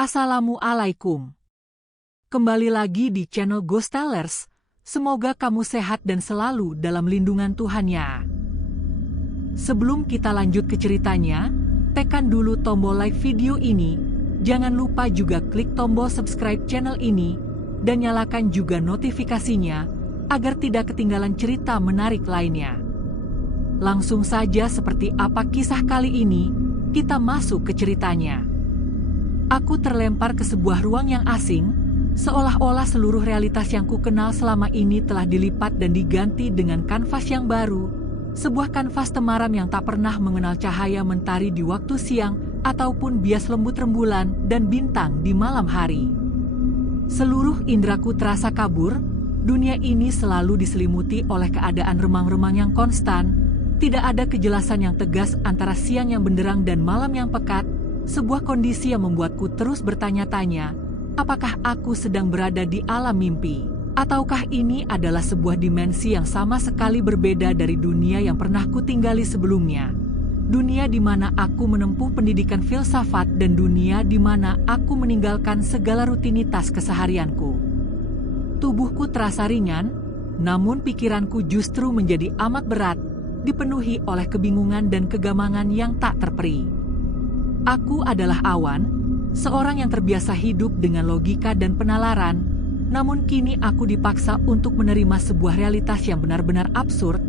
Assalamualaikum. Kembali lagi di channel Ghost Tellers. Semoga kamu sehat dan selalu dalam lindungan Tuhan ya. Sebelum kita lanjut ke ceritanya, tekan dulu tombol like video ini. Jangan lupa juga klik tombol subscribe channel ini dan nyalakan juga notifikasinya agar tidak ketinggalan cerita menarik lainnya. Langsung saja, seperti apa kisah kali ini, kita masuk ke ceritanya. Aku terlempar ke sebuah ruang yang asing, seolah-olah seluruh realitas yang ku kenal selama ini telah dilipat dan diganti dengan kanvas yang baru, sebuah kanvas temaram yang tak pernah mengenal cahaya mentari di waktu siang ataupun bias lembut rembulan dan bintang di malam hari. Seluruh indraku terasa kabur, dunia ini selalu diselimuti oleh keadaan remang-remang yang konstan, tidak ada kejelasan yang tegas antara siang yang benderang dan malam yang pekat. Sebuah kondisi yang membuatku terus bertanya-tanya, apakah aku sedang berada di alam mimpi? Ataukah ini adalah sebuah dimensi yang sama sekali berbeda dari dunia yang pernah kutinggali sebelumnya? Dunia di mana aku menempuh pendidikan filsafat dan dunia di mana aku meninggalkan segala rutinitas keseharianku. Tubuhku terasa ringan, namun pikiranku justru menjadi amat berat, dipenuhi oleh kebingungan dan kegamangan yang tak terperi. Aku adalah Awan, seorang yang terbiasa hidup dengan logika dan penalaran, namun kini aku dipaksa untuk menerima sebuah realitas yang benar-benar absurd,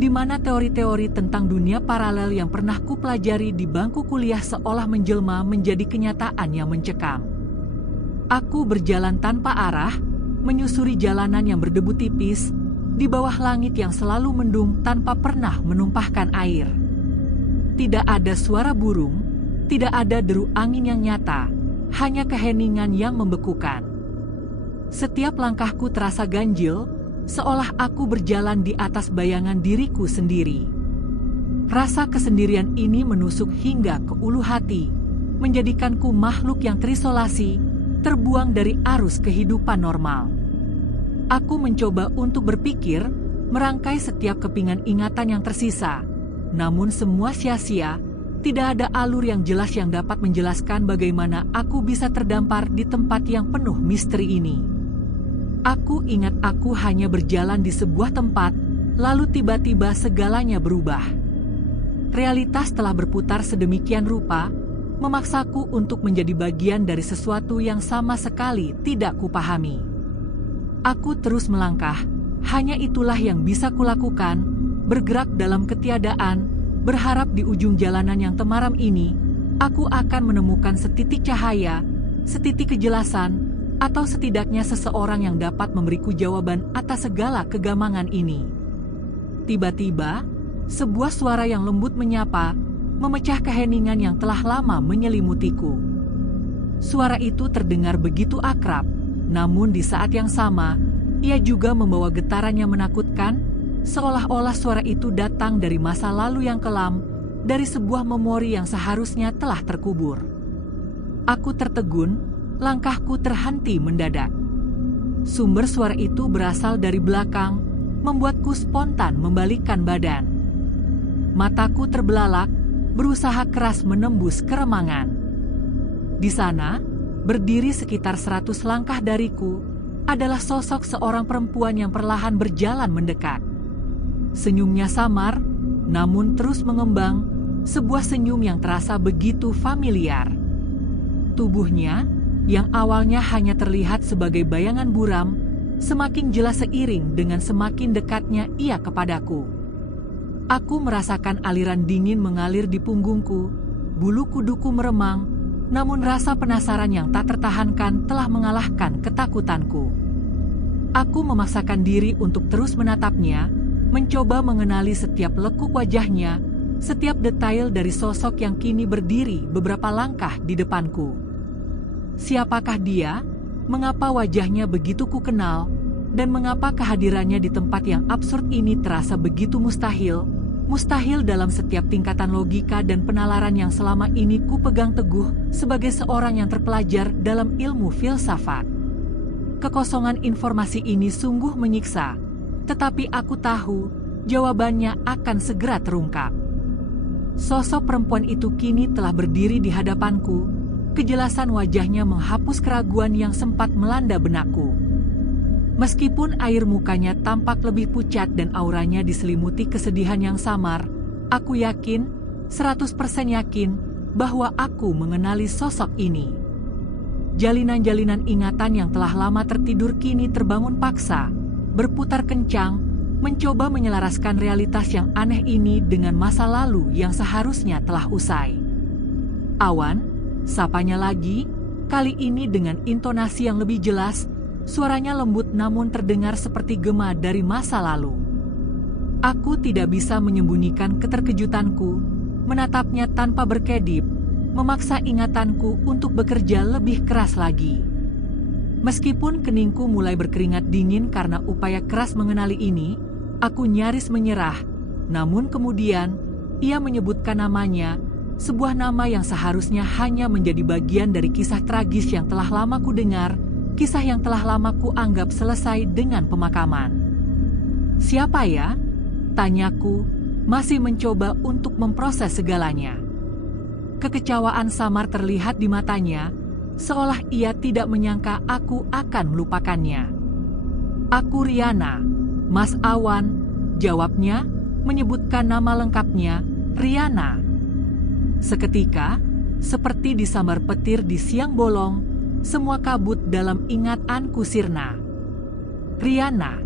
di mana teori-teori tentang dunia paralel yang pernah kupelajari di bangku kuliah seolah menjelma menjadi kenyataan yang mencekam. Aku berjalan tanpa arah, menyusuri jalanan yang berdebu tipis, di bawah langit yang selalu mendung tanpa pernah menumpahkan air. Tidak ada suara burung, tidak ada deru angin yang nyata, hanya keheningan yang membekukan. Setiap langkahku terasa ganjil, seolah aku berjalan di atas bayangan diriku sendiri. Rasa kesendirian ini menusuk hingga ke ulu hati, menjadikanku makhluk yang terisolasi, terbuang dari arus kehidupan normal. Aku mencoba untuk berpikir, merangkai setiap kepingan ingatan yang tersisa, namun semua sia-sia. Tidak ada alur yang jelas yang dapat menjelaskan bagaimana aku bisa terdampar di tempat yang penuh misteri ini. Aku ingat aku hanya berjalan di sebuah tempat, lalu tiba-tiba segalanya berubah. Realitas telah berputar sedemikian rupa, memaksaku untuk menjadi bagian dari sesuatu yang sama sekali tidak kupahami. Aku terus melangkah, hanya itulah yang bisa kulakukan, bergerak dalam ketiadaan, berharap di ujung jalanan yang temaram ini, aku akan menemukan setitik cahaya, setitik kejelasan, atau setidaknya seseorang yang dapat memberiku jawaban atas segala kegamangan ini. Tiba-tiba, sebuah suara yang lembut menyapa, memecah keheningan yang telah lama menyelimutiku. Suara itu terdengar begitu akrab, namun di saat yang sama, ia juga membawa getaran yang menakutkan, seolah-olah suara itu datang dari masa lalu yang kelam, dari sebuah memori yang seharusnya telah terkubur. Aku tertegun, langkahku terhenti mendadak. Sumber suara itu berasal dari belakang, membuatku spontan membalikkan badan. Mataku terbelalak, berusaha keras menembus keremangan. Di sana, berdiri sekitar 100 langkah dariku, adalah sosok seorang perempuan yang perlahan berjalan mendekat. Senyumnya samar, namun terus mengembang, sebuah senyum yang terasa begitu familiar. Tubuhnya, yang awalnya hanya terlihat sebagai bayangan buram, semakin jelas seiring dengan semakin dekatnya ia kepadaku. Aku merasakan aliran dingin mengalir di punggungku, bulu kuduku meremang, namun rasa penasaran yang tak tertahankan telah mengalahkan ketakutanku. Aku memaksakan diri untuk terus menatapnya, mencoba mengenali setiap lekuk wajahnya, setiap detail dari sosok yang kini berdiri beberapa langkah di depanku. Siapakah dia? Mengapa wajahnya begitu kukenal? Dan mengapa kehadirannya di tempat yang absurd ini terasa begitu mustahil? Mustahil dalam setiap tingkatan logika dan penalaran yang selama ini kupegang teguh sebagai seorang yang terpelajar dalam ilmu filsafat. Kekosongan informasi ini sungguh menyiksa. Tetapi aku tahu, jawabannya akan segera terungkap. Sosok perempuan itu kini telah berdiri di hadapanku, Kejelasan wajahnya menghapus keraguan yang sempat melanda benakku. Meskipun air mukanya tampak lebih pucat dan auranya diselimuti kesedihan yang samar, aku yakin, 100% yakin, bahwa aku mengenali sosok ini. Jalinan-jalinan ingatan yang telah lama tertidur kini terbangun paksa, berputar kencang, mencoba menyelaraskan realitas yang aneh ini dengan masa lalu yang seharusnya telah usai. Awan, sapanya lagi, kali ini dengan intonasi yang lebih jelas, suaranya lembut namun terdengar seperti gema dari masa lalu. Aku tidak bisa menyembunyikan keterkejutanku, menatapnya tanpa berkedip, memaksa ingatanku untuk bekerja lebih keras lagi. Meskipun keningku mulai berkeringat dingin karena upaya keras mengenali ini, aku nyaris menyerah. Namun kemudian, ia menyebutkan namanya, sebuah nama yang seharusnya hanya menjadi bagian dari kisah tragis yang telah lama ku dengar, kisah yang telah lama ku anggap selesai dengan pemakaman. Siapa ya? Tanyaku, masih mencoba untuk memproses segalanya. Kekecewaan samar terlihat di matanya, seolah ia tidak menyangka aku akan melupakannya. Aku Riana, Mas Awan, jawabnya, menyebutkan nama lengkapnya, Riana. Seketika, seperti disambar petir di siang bolong, semua kabut dalam ingatanku sirna. Riana.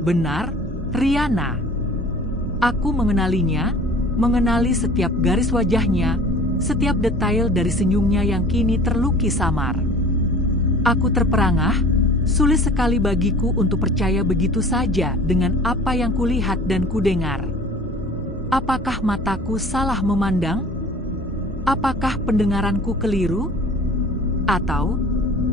Benar, Riana. Aku mengenalinya, mengenali setiap garis wajahnya, setiap detail dari senyumnya yang kini terlukis samar. Aku terperangah, sulit sekali bagiku untuk percaya begitu saja dengan apa yang kulihat dan kudengar. Apakah mataku salah memandang? Apakah pendengaranku keliru? Atau,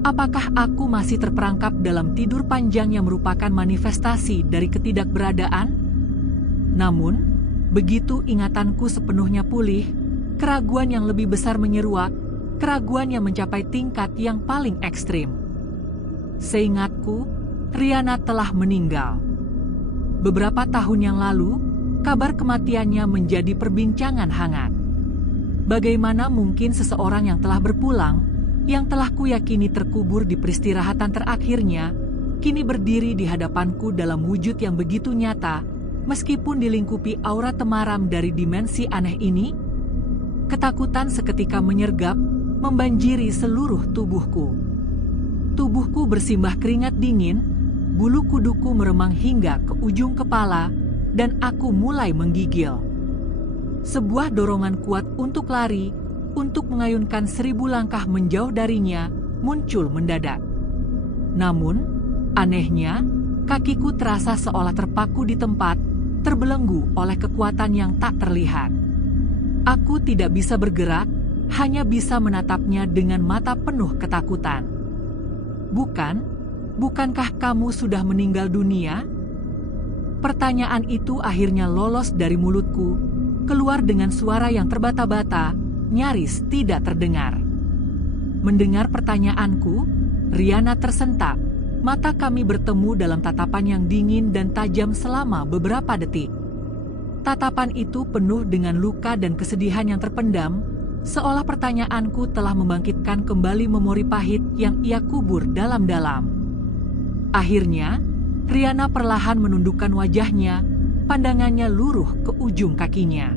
apakah aku masih terperangkap dalam tidur panjang yang merupakan manifestasi dari ketidakberadaan? Namun, begitu ingatanku sepenuhnya pulih, keraguan yang lebih besar menyeruak, keraguan yang mencapai tingkat yang paling ekstrim. Seingatku, Riana telah meninggal. Beberapa tahun yang lalu, kabar kematiannya menjadi perbincangan hangat. Bagaimana mungkin seseorang yang telah berpulang, yang telah kuyakini terkubur di peristirahatan terakhirnya, kini berdiri di hadapanku dalam wujud yang begitu nyata, meskipun dilingkupi aura temaram dari dimensi aneh ini? Ketakutan seketika menyergap, membanjiri seluruh tubuhku. Tubuhku bersimbah keringat dingin, bulu kuduku meremang hingga ke ujung kepala, dan aku mulai menggigil. Sebuah dorongan kuat untuk lari, untuk mengayunkan 1000 langkah menjauh darinya, muncul mendadak. Namun, anehnya, kakiku terasa seolah terpaku di tempat, terbelenggu oleh kekuatan yang tak terlihat. Aku tidak bisa bergerak, hanya bisa menatapnya dengan mata penuh ketakutan. Bukankah kamu sudah meninggal dunia? Pertanyaan itu akhirnya lolos dari mulutku, keluar dengan suara yang terbata-bata, nyaris tidak terdengar. Mendengar pertanyaanku, Riana tersentak. Mata kami bertemu dalam tatapan yang dingin dan tajam selama beberapa detik. Tatapan itu penuh dengan luka dan kesedihan yang terpendam, seolah pertanyaanku telah membangkitkan kembali memori pahit yang ia kubur dalam-dalam. Akhirnya, Riana perlahan menundukkan wajahnya, pandangannya luruh ke ujung kakinya.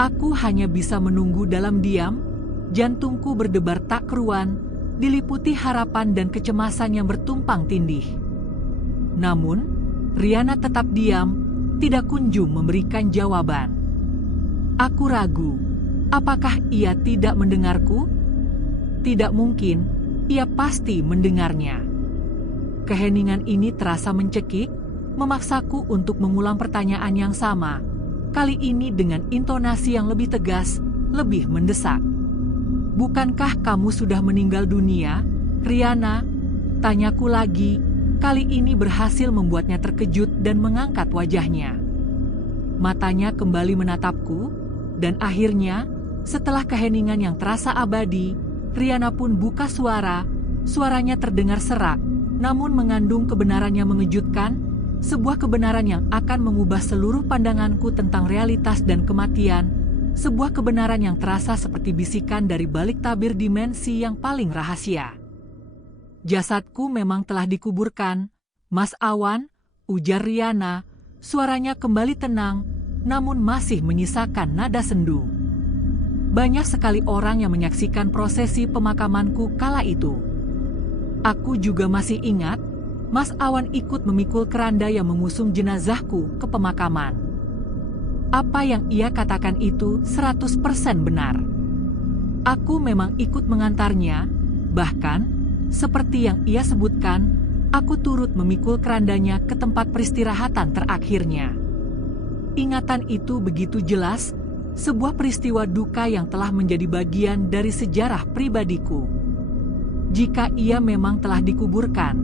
Aku hanya bisa menunggu dalam diam, jantungku berdebar tak keruan, diliputi harapan dan kecemasan yang bertumpang tindih. Namun, Riana tetap diam, tidak kunjung memberikan jawaban. Aku ragu, apakah ia tidak mendengarku? Tidak mungkin, ia pasti mendengarnya. Keheningan ini terasa mencekik, memaksaku untuk mengulang pertanyaan yang sama, kali ini dengan intonasi yang lebih tegas, lebih mendesak. Bukankah kamu sudah meninggal dunia, Riana? Tanyaku lagi, kali ini berhasil membuatnya terkejut dan mengangkat wajahnya. Matanya kembali menatapku, dan akhirnya, setelah keheningan yang terasa abadi, Riana pun buka suara, suaranya terdengar serak, namun mengandung kebenaran yang mengejutkan, sebuah kebenaran yang akan mengubah seluruh pandanganku tentang realitas dan kematian, Sebuah kebenaran yang terasa seperti bisikan dari balik tabir dimensi yang paling rahasia. Jasadku memang telah dikuburkan, Mas Awan, ujar Riana, suaranya kembali tenang, namun masih menyisakan nada sendu. Banyak sekali orang yang menyaksikan prosesi pemakamanku kala itu. Aku juga masih ingat, Mas Awan ikut memikul keranda yang mengusung jenazahku ke pemakaman. Apa yang ia katakan itu 100% benar. Aku memang ikut mengantarnya, bahkan, seperti yang ia sebutkan, aku turut memikul kerandanya ke tempat peristirahatan terakhirnya. Ingatan itu begitu jelas, sebuah peristiwa duka yang telah menjadi bagian dari sejarah pribadiku. Jika ia memang telah dikuburkan,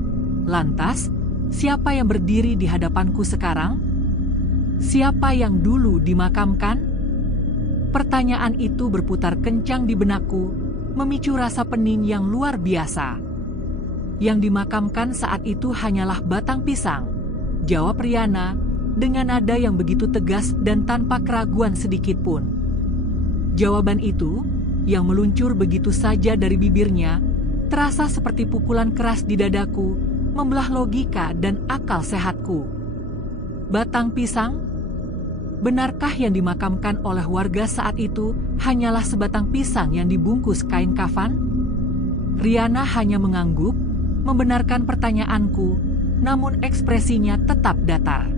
lantas, siapa yang berdiri di hadapanku sekarang? Siapa yang dulu dimakamkan? Pertanyaan itu berputar kencang di benakku, memicu rasa pening yang luar biasa. Yang dimakamkan saat itu hanyalah batang pisang, jawab Riana, dengan nada yang begitu tegas dan tanpa keraguan sedikitpun. Jawaban itu, yang meluncur begitu saja dari bibirnya, terasa seperti pukulan keras di dadaku, membelah logika dan akal sehatku. Batang pisang? Benarkah yang dimakamkan oleh warga saat itu hanyalah sebatang pisang yang dibungkus kain kafan? Riana hanya mengangguk, membenarkan pertanyaanku, namun ekspresinya tetap datar.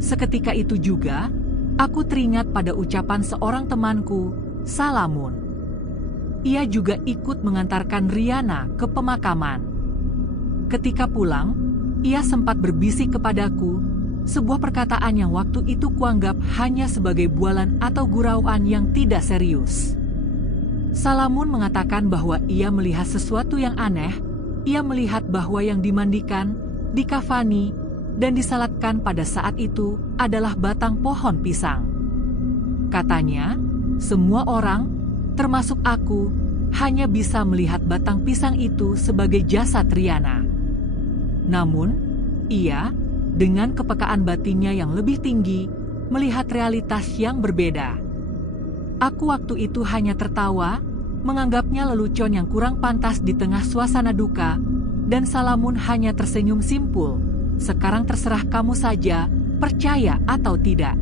Seketika itu juga, aku teringat pada ucapan seorang temanku, Salamun. Ia juga ikut mengantarkan Riana ke pemakaman. Ketika pulang, ia sempat berbisik kepadaku, sebuah perkataan yang waktu itu kuanggap hanya sebagai bualan atau gurauan yang tidak serius. Salamun mengatakan bahwa ia melihat sesuatu yang aneh. Ia melihat bahwa yang dimandikan, dikafani, dan disalatkan pada saat itu adalah batang pohon pisang. Katanya, semua orang, termasuk aku, hanya bisa melihat batang pisang itu sebagai jasad Riana. Namun, ia, dengan kepekaan batinnya yang lebih tinggi, melihat realitas yang berbeda. Aku waktu itu hanya tertawa, menganggapnya lelucon yang kurang pantas di tengah suasana duka, dan Salamun hanya tersenyum simpul, sekarang terserah kamu saja, percaya atau tidak.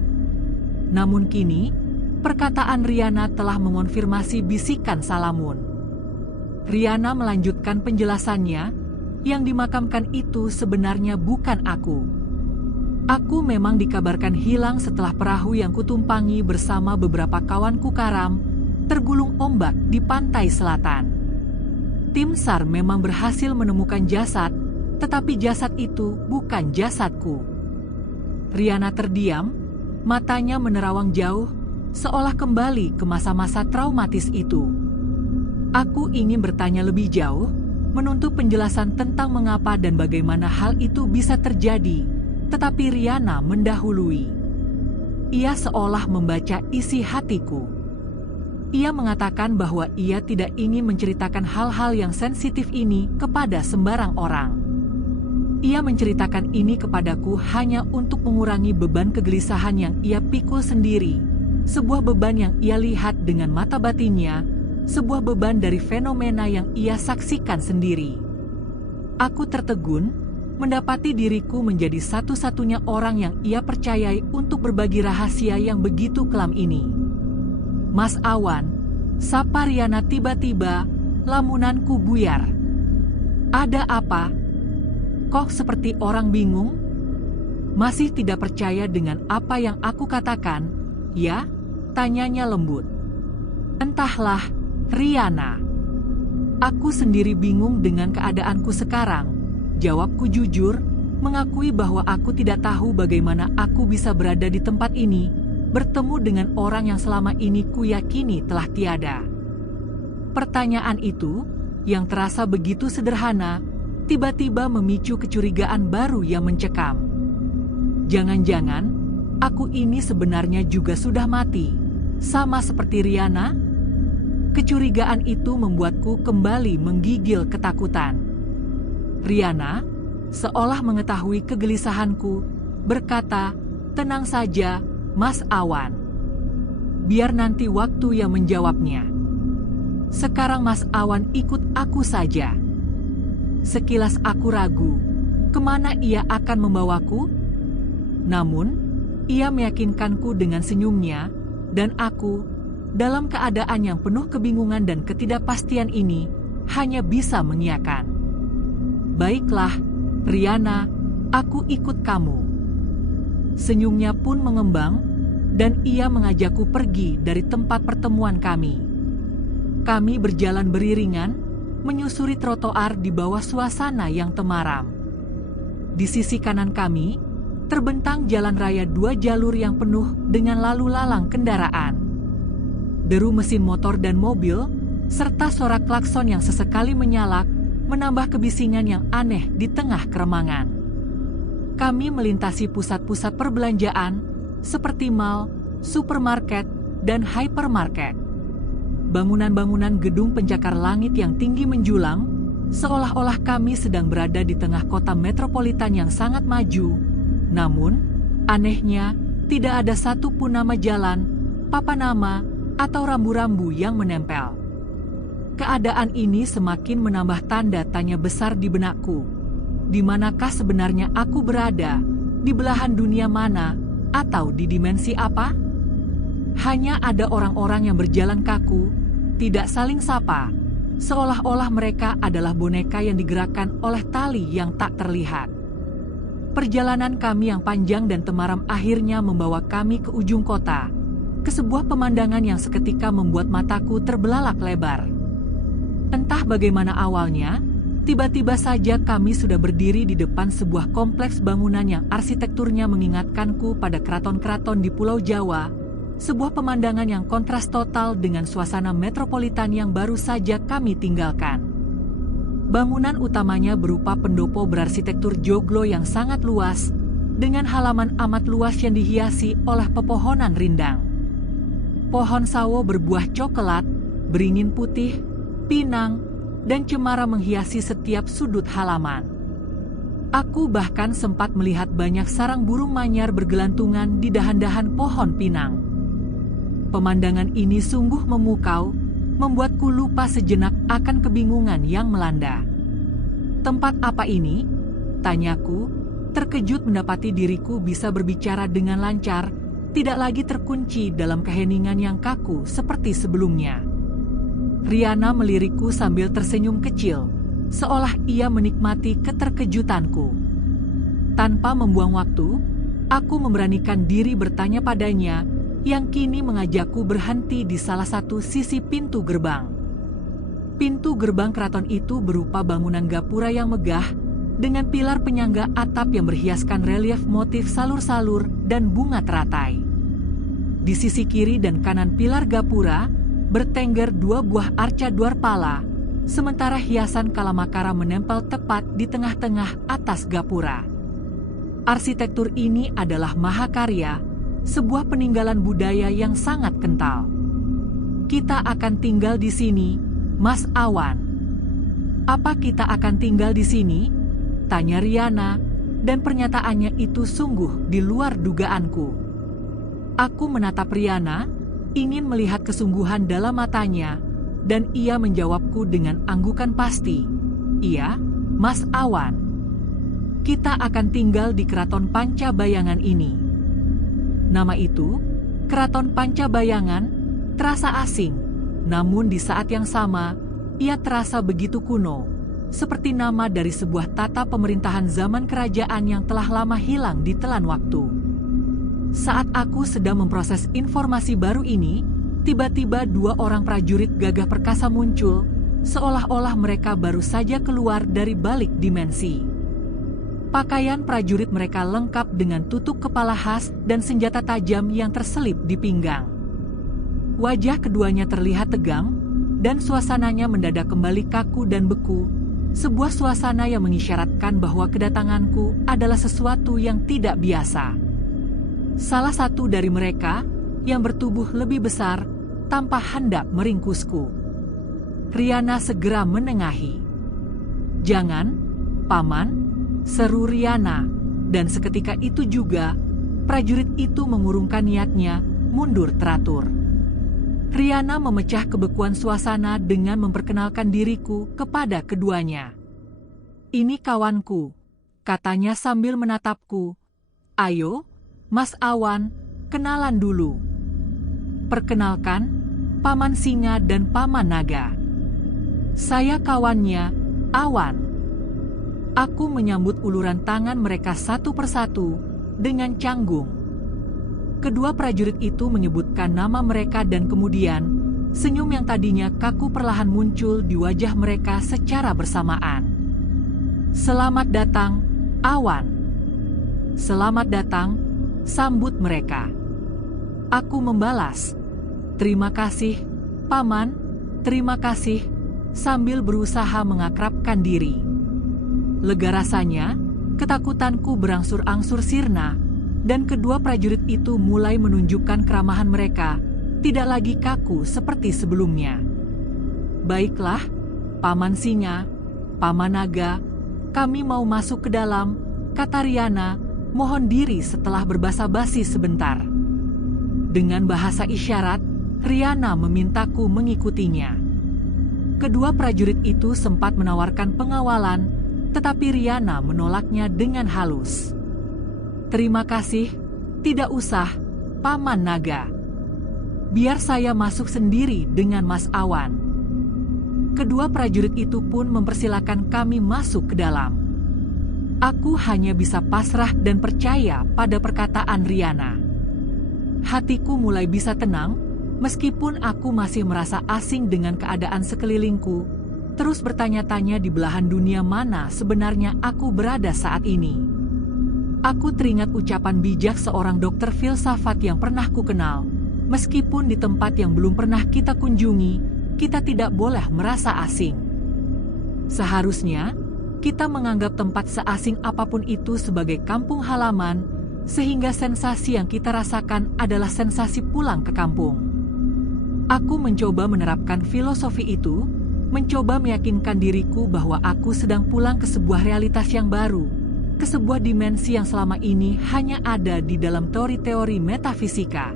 Namun kini, perkataan Riana telah mengonfirmasi bisikan Salamun. Riana melanjutkan penjelasannya, yang dimakamkan itu sebenarnya bukan aku. Aku memang dikabarkan hilang setelah perahu yang kutumpangi bersama beberapa kawanku karam, tergulung ombak di pantai selatan. Tim SAR memang berhasil menemukan jasad, tetapi jasad itu bukan jasadku. Riana terdiam, matanya menerawang jauh, seolah kembali ke masa-masa traumatis itu. Aku ingin bertanya lebih jauh, menuntut penjelasan tentang mengapa dan bagaimana hal itu bisa terjadi, tetapi Riana mendahului. Ia seolah membaca isi hatiku. Ia mengatakan bahwa ia tidak ingin menceritakan hal-hal yang sensitif ini kepada sembarang orang. Ia menceritakan ini kepadaku hanya untuk mengurangi beban kegelisahan yang ia pikul sendiri, sebuah beban yang ia lihat dengan mata batinnya, sebuah beban dari fenomena yang ia saksikan sendiri. Aku tertegun, mendapati diriku menjadi satu-satunya orang yang ia percayai untuk berbagi rahasia yang begitu kelam ini. Mas Awan, sapa Riana tiba-tiba, lamunanku buyar. Ada apa? Kok seperti orang bingung? Masih tidak percaya dengan apa yang aku katakan, ya? Tanyanya lembut. Entahlah, Riana. Aku sendiri bingung dengan keadaanku sekarang. Jawabku jujur, mengakui bahwa aku tidak tahu bagaimana aku bisa berada di tempat ini, bertemu dengan orang yang selama ini kuyakini telah tiada. Pertanyaan itu, yang terasa begitu sederhana, tiba-tiba memicu kecurigaan baru yang mencekam. Jangan-jangan, aku ini sebenarnya juga sudah mati, sama seperti Riana? Kecurigaan itu membuatku kembali menggigil ketakutan. Riana, seolah mengetahui kegelisahanku, berkata, "Tenang saja, Mas Awan. biar nanti waktu yang menjawabnya. Sekarang Mas Awan ikut aku saja. Sekilas aku ragu, kemana ia akan membawaku? Namun, ia meyakinkanku dengan senyumnya, dan aku, dalam keadaan yang penuh kebingungan dan ketidakpastian ini, hanya bisa mengiyakan. Baiklah, Riana, aku ikut kamu. Senyumnya pun mengembang, dan ia mengajakku pergi dari tempat pertemuan kami. Kami berjalan beriringan, menyusuri trotoar di bawah suasana yang temaram. Di sisi kanan kami, terbentang jalan raya 2 jalur yang penuh dengan lalu lalang kendaraan. Deru mesin motor dan mobil, serta suara klakson yang sesekali menyalak, menambah kebisingan yang aneh di tengah keremangan. Kami melintasi pusat-pusat perbelanjaan, seperti mall, supermarket, dan hypermarket. Bangunan-bangunan gedung pencakar langit yang tinggi menjulang, seolah-olah kami sedang berada di tengah kota metropolitan yang sangat maju. Namun, anehnya, tidak ada satupun nama jalan, papan nama, atau rambu-rambu yang menempel. Keadaan ini semakin menambah tanda tanya besar di benakku. Di manakah sebenarnya aku berada? Di belahan dunia mana? Atau di dimensi apa? Hanya ada orang-orang yang berjalan kaku, tidak saling sapa, seolah-olah mereka adalah boneka yang digerakkan oleh tali yang tak terlihat. Perjalanan kami yang panjang dan temaram akhirnya membawa kami ke ujung kota, ke sebuah pemandangan yang seketika membuat mataku terbelalak lebar. Entah bagaimana awalnya, tiba-tiba saja kami sudah berdiri di depan sebuah kompleks bangunan yang arsitekturnya mengingatkanku pada keraton-keraton di Pulau Jawa, sebuah pemandangan yang kontras total dengan suasana metropolitan yang baru saja kami tinggalkan. Bangunan utamanya berupa pendopo berarsitektur joglo yang sangat luas, dengan halaman amat luas yang dihiasi oleh pepohonan rindang. Pohon sawo berbuah coklat, beringin putih, pinang, dan cemara menghiasi setiap sudut halaman. Aku bahkan sempat melihat banyak sarang burung manyar bergelantungan di dahan-dahan pohon pinang. Pemandangan ini sungguh memukau, membuatku lupa sejenak akan kebingungan yang melanda. Tempat apa ini? Tanyaku, terkejut mendapati diriku bisa berbicara dengan lancar, tidak lagi terkunci dalam keheningan yang kaku seperti sebelumnya. Riana melirikku sambil tersenyum kecil, seolah ia menikmati keterkejutanku. Tanpa membuang waktu, aku memberanikan diri bertanya padanya, yang kini mengajakku berhenti di salah satu sisi pintu gerbang. Pintu gerbang keraton itu berupa bangunan gapura yang megah, dengan pilar penyangga atap yang berhiaskan relief motif salur-salur dan bunga teratai. Di sisi kiri dan kanan pilar gapura, bertengger 2 buah arca dwarpala, sementara hiasan kalamakara menempel tepat di tengah-tengah atas gapura. Arsitektur ini adalah mahakarya, sebuah peninggalan budaya yang sangat kental. Kita akan tinggal di sini, Mas Awan. Apa kita akan tinggal di sini? Tanya Riana, dan pernyataannya itu sungguh di luar dugaanku. Aku menatap Riana, ingin melihat kesungguhan dalam matanya, dan ia menjawabku dengan anggukan pasti. Iya, Mas Awan. Kita akan tinggal di Keraton Pancabayangan ini. Nama itu, Keraton Pancabayangan, terasa asing, namun di saat yang sama, ia terasa begitu kuno, seperti nama dari sebuah tata pemerintahan zaman kerajaan yang telah lama hilang di telan waktu. Saat aku sedang memproses informasi baru ini, tiba-tiba 2 orang prajurit gagah perkasa muncul, seolah-olah mereka baru saja keluar dari balik dimensi. Pakaian prajurit mereka lengkap dengan tutup kepala khas dan senjata tajam yang terselip di pinggang. Wajah keduanya terlihat tegang, dan suasananya mendadak kembali kaku dan beku, sebuah suasana yang mengisyaratkan bahwa kedatanganku adalah sesuatu yang tidak biasa. Salah satu dari mereka, yang bertubuh lebih besar, tanpa hendak meringkusku. Riana segera menengahi. "Jangan, Paman," seru Riana, dan seketika itu juga, prajurit itu mengurungkan niatnya, mundur teratur. Riana memecah kebekuan suasana dengan memperkenalkan diriku kepada keduanya. "Ini kawanku," katanya sambil menatapku. "Ayo, Mas Awan, kenalan dulu. Perkenalkan, Paman Singa dan Paman Naga. Saya kawannya, Awan." Aku menyambut uluran tangan mereka satu persatu dengan canggung. Kedua prajurit itu menyebutkan nama mereka dan kemudian senyum yang tadinya kaku perlahan muncul di wajah mereka secara bersamaan. "Selamat datang, Awan." "Selamat datang," sambut mereka. Aku membalas, "Terima kasih, Paman, terima kasih," sambil berusaha mengakrabkan diri. Lega rasanya, ketakutanku berangsur-angsur sirna, dan kedua prajurit itu mulai menunjukkan keramahan mereka, tidak lagi kaku seperti sebelumnya. "Baiklah, Paman Singa, Paman Naga, kami mau masuk ke dalam," kata Riana, mohon diri setelah berbasa-basi sebentar. Dengan bahasa isyarat, Riana memintaku mengikutinya. Kedua prajurit itu sempat menawarkan pengawalan, tetapi Riana menolaknya dengan halus. "Terima kasih, tidak usah, Paman Naga. Biar saya masuk sendiri dengan Mas Awan." Kedua prajurit itu pun mempersilakan kami masuk ke dalam. Aku hanya bisa pasrah dan percaya pada perkataan Riana. Hatiku mulai bisa tenang, meskipun aku masih merasa asing dengan keadaan sekelilingku, terus bertanya-tanya di belahan dunia mana sebenarnya aku berada saat ini. Aku teringat ucapan bijak seorang dokter filsafat yang pernah kukenal. Meskipun di tempat yang belum pernah kita kunjungi, kita tidak boleh merasa asing. Seharusnya, kita menganggap tempat seasing apapun itu sebagai kampung halaman, sehingga sensasi yang kita rasakan adalah sensasi pulang ke kampung. Aku mencoba menerapkan filosofi itu, mencoba meyakinkan diriku bahwa aku sedang pulang ke sebuah realitas yang baru, ke sebuah dimensi yang selama ini hanya ada di dalam teori-teori metafisika.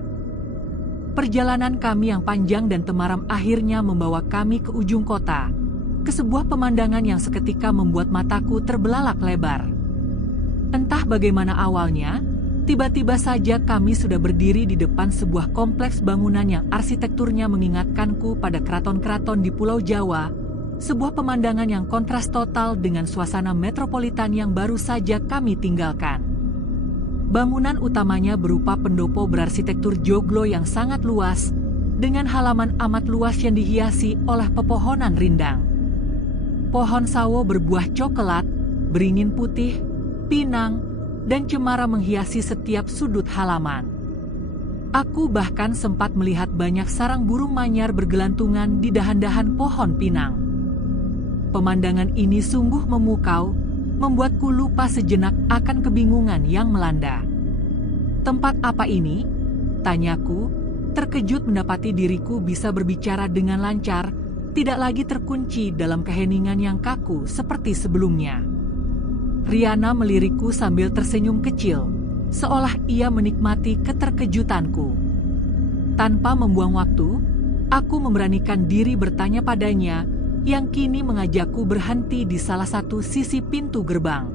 Perjalanan kami yang panjang dan temaram akhirnya membawa kami ke ujung kota, ke sebuah pemandangan yang seketika membuat mataku terbelalak lebar. Entah bagaimana awalnya, tiba-tiba saja kami sudah berdiri di depan sebuah kompleks bangunan yang arsitekturnya mengingatkanku pada keraton-keraton di Pulau Jawa, sebuah pemandangan yang kontras total dengan suasana metropolitan yang baru saja kami tinggalkan. Bangunan utamanya berupa pendopo berarsitektur joglo yang sangat luas, dengan halaman amat luas yang dihiasi oleh pepohonan rindang. Pohon sawo berbuah coklat, beringin putih, pinang, dan cemara menghiasi setiap sudut halaman. Aku bahkan sempat melihat banyak sarang burung manyar bergelantungan di dahan-dahan pohon pinang. Pemandangan ini sungguh memukau, membuatku lupa sejenak akan kebingungan yang melanda. "Tempat apa ini?" tanyaku, terkejut mendapati diriku bisa berbicara dengan lancar, tidak lagi terkunci dalam keheningan yang kaku seperti sebelumnya. Riana melirikku sambil tersenyum kecil, seolah ia menikmati keterkejutanku. Tanpa membuang waktu, aku memberanikan diri bertanya padanya, yang kini mengajakku berhenti di salah satu sisi pintu gerbang.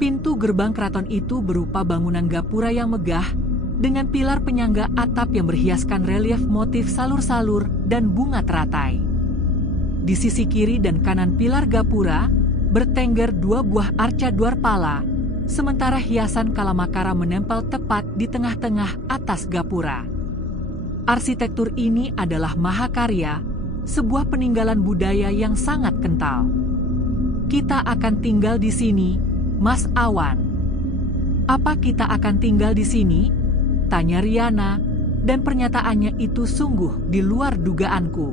Pintu gerbang keraton itu berupa bangunan gapura yang megah, dengan pilar penyangga atap yang berhiaskan relief motif salur-salur dan bunga teratai. Di sisi kiri dan kanan pilar gapura, bertengger dua buah arca dwarpala, sementara hiasan kalamakara menempel tepat di tengah-tengah atas gapura. Arsitektur ini adalah mahakarya, sebuah peninggalan budaya yang sangat kental. "Kita akan tinggal di sini, Mas Awan." "Apa kita akan tinggal di sini?" tanya Riana, dan pernyataannya itu sungguh di luar dugaanku.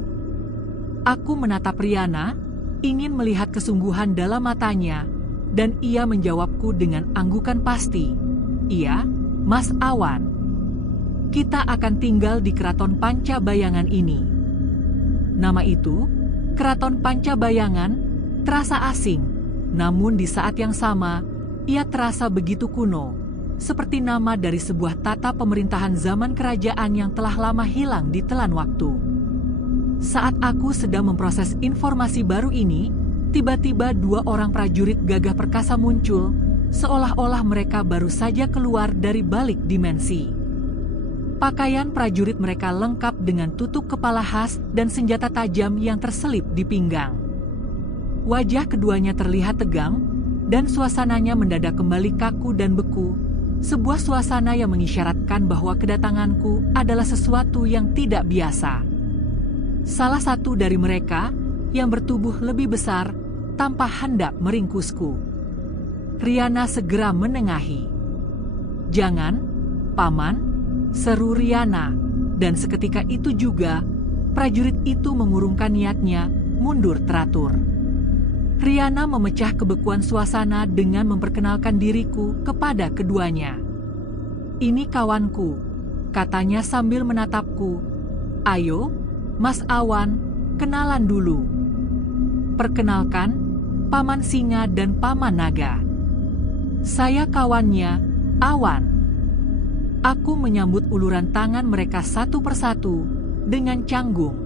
Aku menatap Riana, ingin melihat kesungguhan dalam matanya, dan ia menjawabku dengan anggukan pasti, "Iya, Mas Awan. Kita akan tinggal di Keraton Pancabayangan ini." Nama itu, Keraton Pancabayangan, terasa asing, namun di saat yang sama, ia terasa begitu kuno, seperti nama dari sebuah tata pemerintahan zaman kerajaan yang telah lama hilang di telan waktu. Saat aku sedang memproses informasi baru ini, tiba-tiba 2 orang prajurit gagah perkasa muncul, seolah-olah mereka baru saja keluar dari balik dimensi. Pakaian prajurit mereka lengkap dengan tutup kepala khas dan senjata tajam yang terselip di pinggang. Wajah keduanya terlihat tegang, dan suasananya mendadak kembali kaku dan beku, sebuah suasana yang mengisyaratkan bahwa kedatanganku adalah sesuatu yang tidak biasa. Salah satu dari mereka, yang bertubuh lebih besar, tanpa hendak meringkusku. Riana segera menengahi. "Jangan, Paman," seru Riana, dan seketika itu juga, prajurit itu mengurungkan niatnya, mundur teratur. Riana memecah kebekuan suasana dengan memperkenalkan diriku kepada keduanya. "Ini kawanku," katanya sambil menatapku. "Ayo, Mas Awan, kenalan dulu." "Perkenalkan, Paman Singa dan Paman Naga. Saya kawannya, Awan." Aku menyambut uluran tangan mereka satu persatu dengan canggung.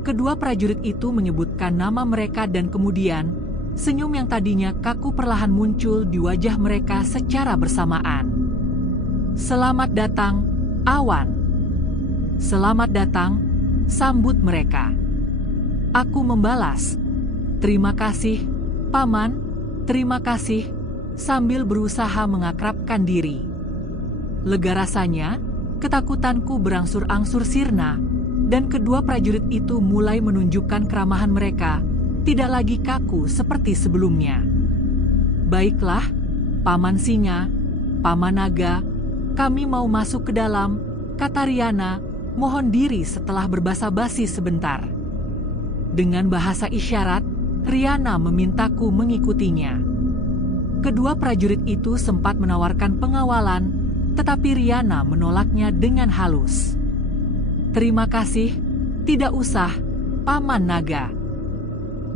Kedua prajurit itu menyebutkan nama mereka dan kemudian senyum yang tadinya kaku perlahan muncul di wajah mereka secara bersamaan. "Selamat datang, Awan." "Selamat datang," sambut mereka. Aku membalas, "Terima kasih, Paman, terima kasih," sambil berusaha mengakrabkan diri. Lega rasanya, ketakutanku berangsur-angsur sirna, dan kedua prajurit itu mulai menunjukkan keramahan mereka, tidak lagi kaku seperti sebelumnya. "Baiklah, Paman Singa, Paman Naga, kami mau masuk ke dalam," kata Riana, mohon diri setelah berbasa-basi sebentar. Dengan bahasa isyarat, Riana memintaku mengikutinya. Kedua prajurit itu sempat menawarkan pengawalan, tetapi Riana menolaknya dengan halus. "Terima kasih, tidak usah, Paman Naga.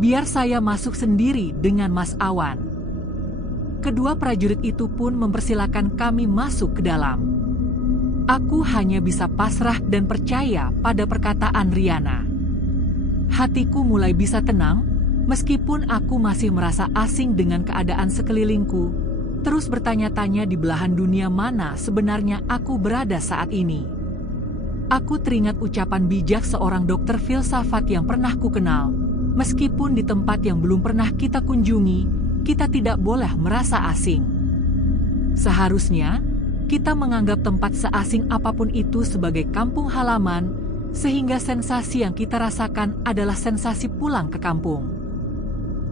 Biar saya masuk sendiri dengan Mas Awan." Kedua prajurit itu pun mempersilakan kami masuk ke dalam. Aku hanya bisa pasrah dan percaya pada perkataan Riana. Hatiku mulai bisa tenang, meskipun aku masih merasa asing dengan keadaan sekelilingku, terus bertanya-tanya di belahan dunia mana sebenarnya aku berada saat ini. Aku teringat ucapan bijak seorang dokter filsafat yang pernah kukenal, meskipun di tempat yang belum pernah kita kunjungi, kita tidak boleh merasa asing. Seharusnya, kita menganggap tempat seasing apapun itu sebagai kampung halaman, sehingga sensasi yang kita rasakan adalah sensasi pulang ke kampung.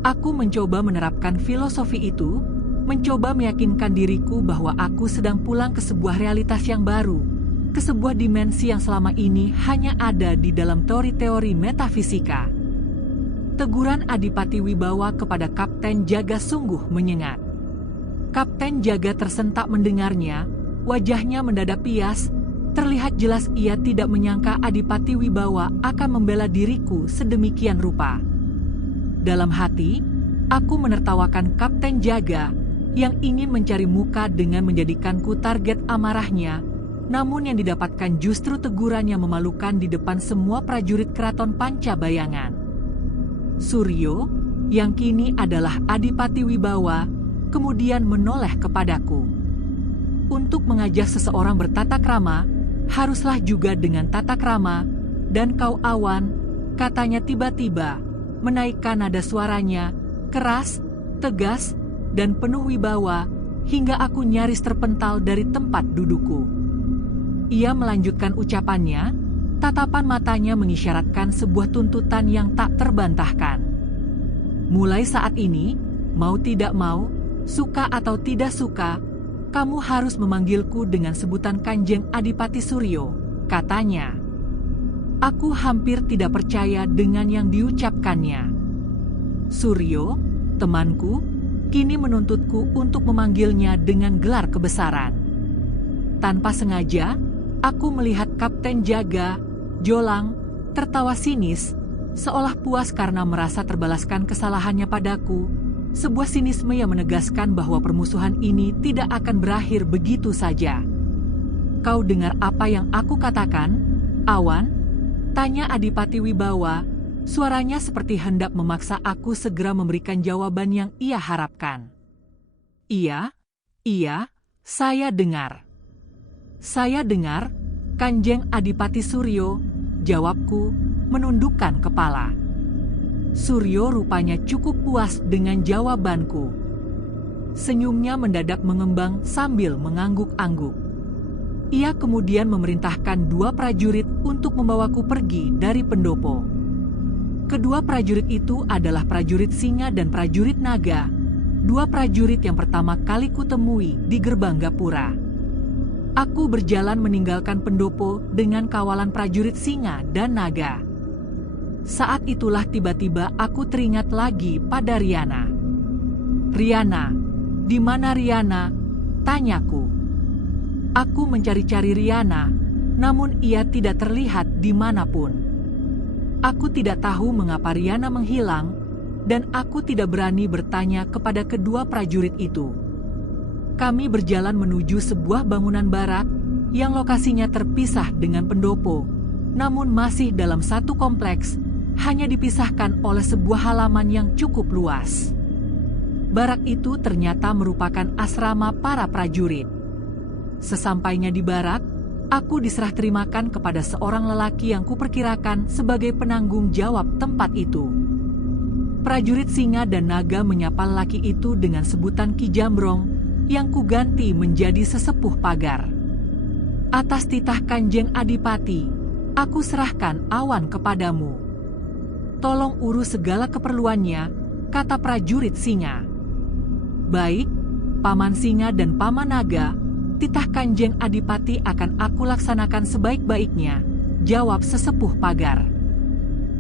Aku mencoba menerapkan filosofi itu, mencoba meyakinkan diriku bahwa aku sedang pulang ke sebuah realitas yang baru, ke sebuah dimensi yang selama ini hanya ada di dalam teori-teori metafisika. Teguran Adipati Wibawa kepada Kapten Jaga sungguh menyengat. Kapten Jaga tersentak mendengarnya, wajahnya mendadak pias, terlihat jelas ia tidak menyangka Adipati Wibawa akan membela diriku sedemikian rupa. Dalam hati, aku menertawakan Kapten Jaga, yang ingin mencari muka dengan menjadikanku target amarahnya, namun yang didapatkan justru teguran yang memalukan di depan semua prajurit keraton Pancabayangan. Suryo, yang kini adalah Adipati Wibawa, kemudian menoleh kepadaku. Untuk mengajak seseorang bertata krama, haruslah juga dengan tata krama, dan kau Awan, katanya tiba-tiba, menaikkan nada suaranya, keras, tegas, dan penuh wibawa, hingga aku nyaris terpental dari tempat dudukku. Ia melanjutkan ucapannya, tatapan matanya mengisyaratkan sebuah tuntutan yang tak terbantahkan. "Mulai saat ini, mau tidak mau, suka atau tidak suka, kamu harus memanggilku dengan sebutan Kanjeng Adipati Suryo," katanya. Aku hampir tidak percaya dengan yang diucapkannya. Suryo, temanku, kini menuntutku untuk memanggilnya dengan gelar kebesaran. Tanpa sengaja, aku melihat Kapten Jaga, Jolang, tertawa sinis, seolah puas karena merasa terbalaskan kesalahannya padaku, Sebuah sinisme yang menegaskan bahwa permusuhan ini tidak akan berakhir begitu saja. "Kau dengar apa yang aku katakan, Awan?" tanya Adipati Wibawa. Suaranya seperti hendak memaksa aku segera memberikan jawaban yang ia harapkan. Iya, saya dengar. Saya dengar, Kanjeng Adipati Suryo, jawabku, menundukkan kepala. Suryo rupanya cukup puas dengan jawabanku. Senyumnya mendadak mengembang sambil mengangguk-angguk. Ia kemudian memerintahkan 2 prajurit untuk membawaku pergi dari pendopo. Kedua prajurit itu adalah prajurit Singa dan prajurit Naga, 2 prajurit yang pertama kali kutemui di gerbang Gapura. Aku berjalan meninggalkan pendopo dengan kawalan prajurit Singa dan Naga. Saat itulah tiba-tiba aku teringat lagi pada Riana. "Riana, di mana Riana?" tanyaku. Aku mencari-cari Riana, namun ia tidak terlihat dimanapun. Aku tidak tahu mengapa Riana menghilang, dan aku tidak berani bertanya kepada kedua prajurit itu. Kami berjalan menuju sebuah bangunan barak yang lokasinya terpisah dengan pendopo, namun masih dalam satu kompleks, hanya dipisahkan oleh sebuah halaman yang cukup luas. Barak itu ternyata merupakan asrama para prajurit. Sesampainya di barak, aku diserah terimakan kepada seorang lelaki yang kuperkirakan sebagai penanggung jawab tempat itu. Prajurit Singa dan Naga menyapa lelaki itu dengan sebutan Ki Jambrong yang kuganti menjadi sesepuh pagar. "Atas titah Kanjeng Adipati, aku serahkan Awan kepadamu. Tolong urus segala keperluannya," kata prajurit Singa. "Baik, Paman Singa dan Paman Naga, titah Kanjeng Adipati akan aku laksanakan sebaik-baiknya," jawab sesepuh pagar.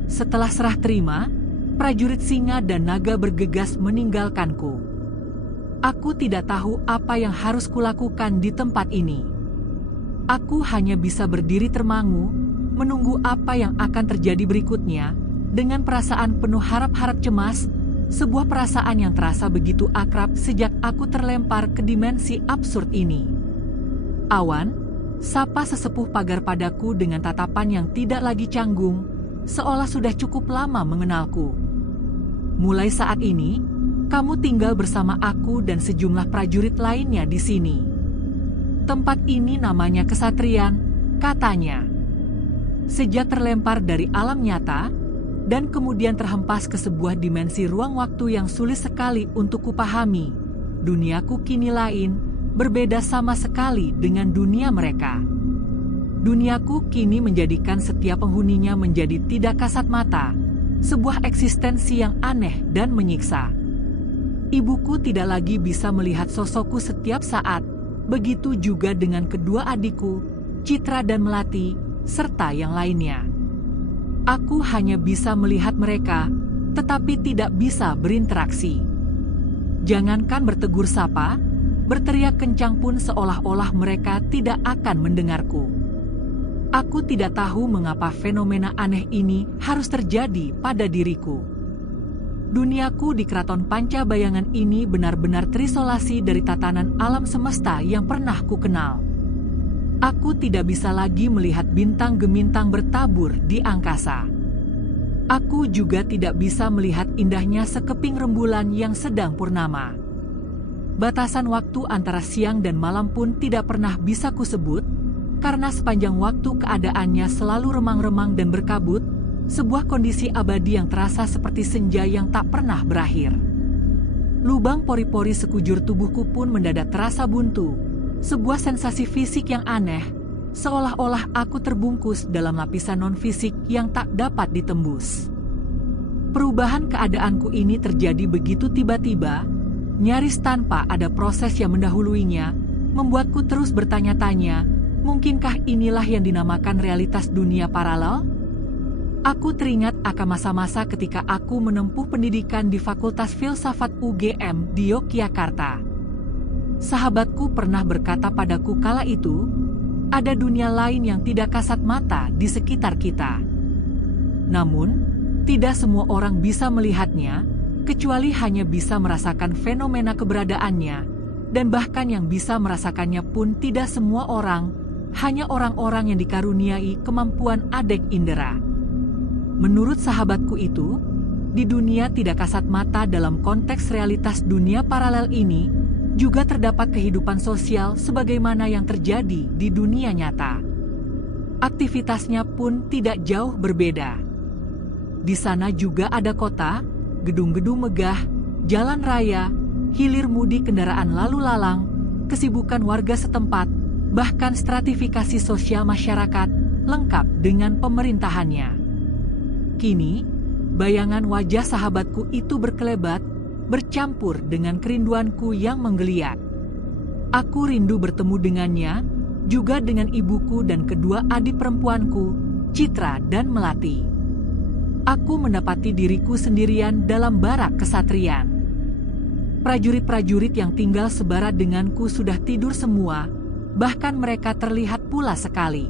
Setelah serah terima, prajurit Singa dan Naga bergegas meninggalkanku. Aku tidak tahu apa yang harus kulakukan di tempat ini. Aku hanya bisa berdiri termangu, menunggu apa yang akan terjadi berikutnya, dengan perasaan penuh harap-harap cemas, sebuah perasaan yang terasa begitu akrab sejak aku terlempar ke dimensi absurd ini. "Awan," sapa sesepuh pagar padaku dengan tatapan yang tidak lagi canggung, seolah sudah cukup lama mengenalku. "Mulai saat ini, kamu tinggal bersama aku dan sejumlah prajurit lainnya di sini. Tempat ini namanya Kesatrian," katanya. Sejak terlempar dari alam nyata, dan kemudian terhempas ke sebuah dimensi ruang waktu yang sulit sekali untuk kupahami, duniaku kini lain, berbeda sama sekali dengan dunia mereka. Duniaku kini menjadikan setiap penghuninya menjadi tidak kasat mata, sebuah eksistensi yang aneh dan menyiksa. Ibuku tidak lagi bisa melihat sosokku setiap saat, begitu juga dengan kedua adikku, Citra dan Melati, serta yang lainnya. Aku hanya bisa melihat mereka, tetapi tidak bisa berinteraksi. Jangankan bertegur sapa, berteriak kencang pun seolah-olah mereka tidak akan mendengarku. Aku tidak tahu mengapa fenomena aneh ini harus terjadi pada diriku. Duniaku di keraton Pancabayangan ini benar-benar terisolasi dari tatanan alam semesta yang pernah kukenal. Aku tidak bisa lagi melihat bintang gemintang bertabur di angkasa. Aku juga tidak bisa melihat indahnya sekeping rembulan yang sedang purnama. Batasan waktu antara siang dan malam pun tidak pernah bisa kusebut, karena sepanjang waktu keadaannya selalu remang-remang dan berkabut, sebuah kondisi abadi yang terasa seperti senja yang tak pernah berakhir. Lubang pori-pori sekujur tubuhku pun mendadak terasa buntu, sebuah sensasi fisik yang aneh, seolah-olah aku terbungkus dalam lapisan non-fisik yang tak dapat ditembus. Perubahan keadaanku ini terjadi begitu tiba-tiba, nyaris tanpa ada proses yang mendahuluinya, membuatku terus bertanya-tanya, mungkinkah inilah yang dinamakan realitas dunia paralel? Aku teringat akan masa-masa ketika aku menempuh pendidikan di Fakultas Filsafat UGM di Yogyakarta. Sahabatku pernah berkata padaku kala itu, ada dunia lain yang tidak kasat mata di sekitar kita. Namun, tidak semua orang bisa melihatnya, kecuali hanya bisa merasakan fenomena keberadaannya, dan bahkan yang bisa merasakannya pun tidak semua orang, hanya orang-orang yang dikaruniai kemampuan adek indera. Menurut sahabatku itu, di dunia tidak kasat mata dalam konteks realitas dunia paralel ini, juga terdapat kehidupan sosial sebagaimana yang terjadi di dunia nyata. Aktivitasnya pun tidak jauh berbeda. Di sana juga ada kota, gedung-gedung megah, jalan raya, hilir mudik kendaraan lalu lalang, kesibukan warga setempat, bahkan stratifikasi sosial masyarakat, lengkap dengan pemerintahannya. Kini, bayangan wajah sahabatku itu berkelebat, bercampur dengan kerinduanku yang menggeliat. Aku rindu bertemu dengannya, juga dengan ibuku dan kedua adik perempuanku, Citra dan Melati. Aku mendapati diriku sendirian dalam barak kesatrian. Prajurit-prajurit yang tinggal sebara denganku sudah tidur semua, bahkan mereka terlihat pula sekali.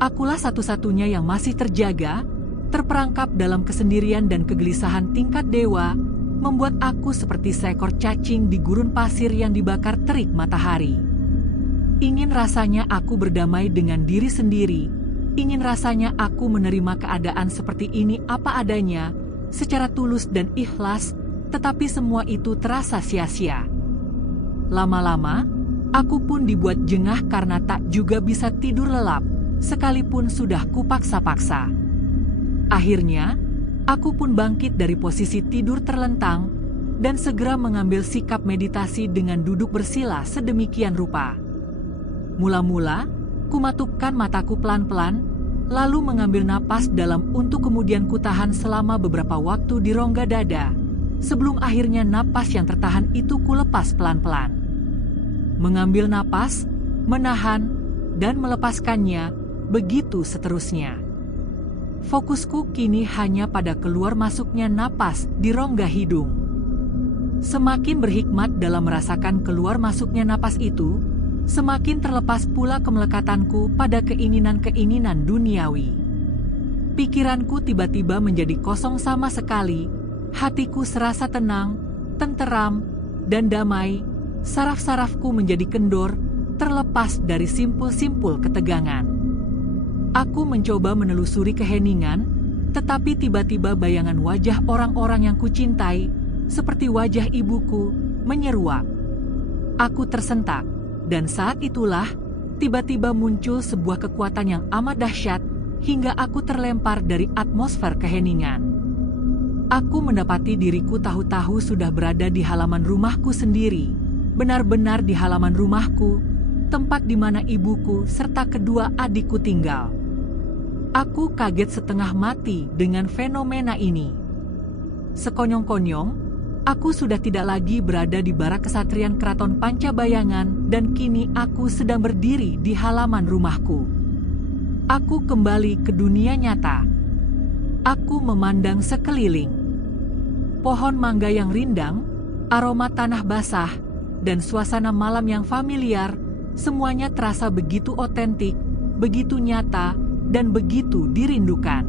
Akulah satu-satunya yang masih terjaga, terperangkap dalam kesendirian dan kegelisahan tingkat dewa, membuat aku seperti seekor cacing di gurun pasir yang dibakar terik matahari. Ingin rasanya aku berdamai dengan diri sendiri, ingin rasanya aku menerima keadaan seperti ini apa adanya, secara tulus dan ikhlas, tetapi semua itu terasa sia-sia. Lama-lama, aku pun dibuat jengah karena tak juga bisa tidur lelap, sekalipun sudah kupaksa-paksa. Akhirnya, aku pun bangkit dari posisi tidur terlentang, dan segera mengambil sikap meditasi dengan duduk bersila sedemikian rupa. Mula-mula, kumatupkan mataku pelan-pelan, lalu mengambil napas dalam untuk kemudian kutahan selama beberapa waktu di rongga dada, sebelum akhirnya napas yang tertahan itu kulepas pelan-pelan. Mengambil napas, menahan, dan melepaskannya, begitu seterusnya. Fokusku kini hanya pada keluar masuknya napas di rongga hidung. Semakin berhikmat dalam merasakan keluar masuknya napas itu, semakin terlepas pula kemelekatanku pada keinginan-keinginan duniawi. Pikiranku tiba-tiba menjadi kosong sama sekali, hatiku serasa tenang, tenteram, dan damai, saraf-sarafku menjadi kendor, terlepas dari simpul-simpul ketegangan. Aku mencoba menelusuri keheningan, tetapi tiba-tiba bayangan wajah orang-orang yang kucintai, seperti wajah ibuku, menyeruak. Aku tersentak. Dan saat itulah, tiba-tiba muncul sebuah kekuatan yang amat dahsyat, hingga aku terlempar dari atmosfer keheningan. Aku mendapati diriku tahu-tahu sudah berada di halaman rumahku sendiri, benar-benar di halaman rumahku, tempat di mana ibuku serta kedua adikku tinggal. Aku kaget setengah mati dengan fenomena ini. Sekonyong-konyong, aku sudah tidak lagi berada di barak kesatrian Keraton Pancabayangan dan kini aku sedang berdiri di halaman rumahku. Aku kembali ke dunia nyata. Aku memandang sekeliling. Pohon mangga yang rindang, aroma tanah basah, dan suasana malam yang familiar, semuanya terasa begitu otentik, begitu nyata, dan begitu dirindukan.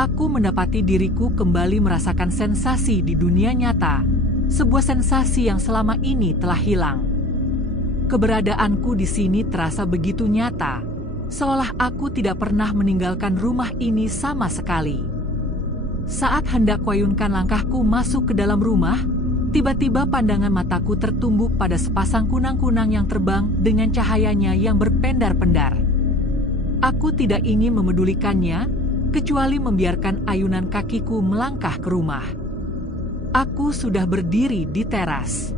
Aku mendapati diriku kembali merasakan sensasi di dunia nyata, sebuah sensasi yang selama ini telah hilang. Keberadaanku di sini terasa begitu nyata, seolah aku tidak pernah meninggalkan rumah ini sama sekali. Saat hendak kuayunkan langkahku masuk ke dalam rumah, tiba-tiba pandangan mataku tertumbuk pada sepasang kunang-kunang yang terbang dengan cahayanya yang berpendar-pendar. Aku tidak ingin memedulikannya, kecuali membiarkan ayunan kakiku melangkah ke rumah. Aku sudah berdiri di teras.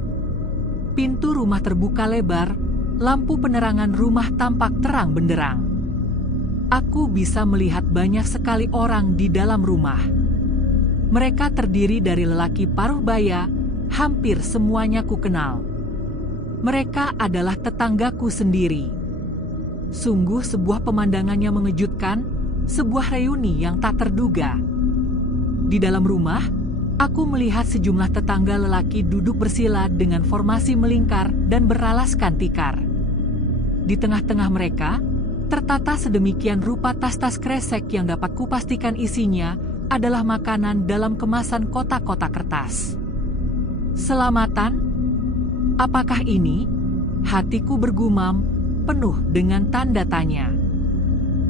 Pintu rumah terbuka lebar, lampu penerangan rumah tampak terang benderang. Aku bisa melihat banyak sekali orang di dalam rumah. Mereka terdiri dari lelaki paruh baya, hampir semuanya ku kenal. Mereka adalah tetanggaku sendiri. Sungguh sebuah pemandangan yang mengejutkan, sebuah reuni yang tak terduga. Di dalam rumah, aku melihat sejumlah tetangga lelaki duduk bersila dengan formasi melingkar dan beralaskan tikar. Di tengah-tengah mereka, tertata sedemikian rupa tas-tas kresek yang dapat kupastikan isinya adalah makanan dalam kemasan kotak-kotak kertas. Selamatan? Apakah ini? Hatiku bergumam, penuh dengan tanda tanya.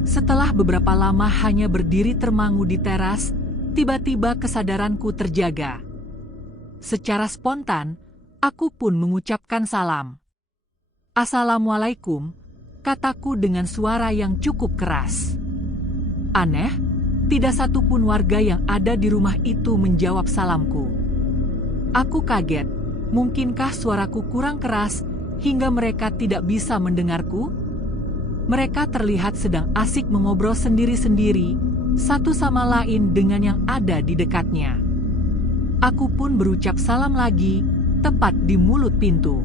Setelah beberapa lama hanya berdiri termangu di teras, tiba-tiba kesadaranku terjaga. Secara spontan, aku pun mengucapkan salam. "Assalamualaikum," kataku dengan suara yang cukup keras. Aneh, tidak satupun warga yang ada di rumah itu menjawab salamku. Aku kaget, mungkinkah suaraku kurang keras hingga mereka tidak bisa mendengarku? Mereka terlihat sedang asik mengobrol sendiri-sendiri, satu sama lain dengan yang ada di dekatnya. Aku pun berucap salam lagi, tepat di mulut pintu.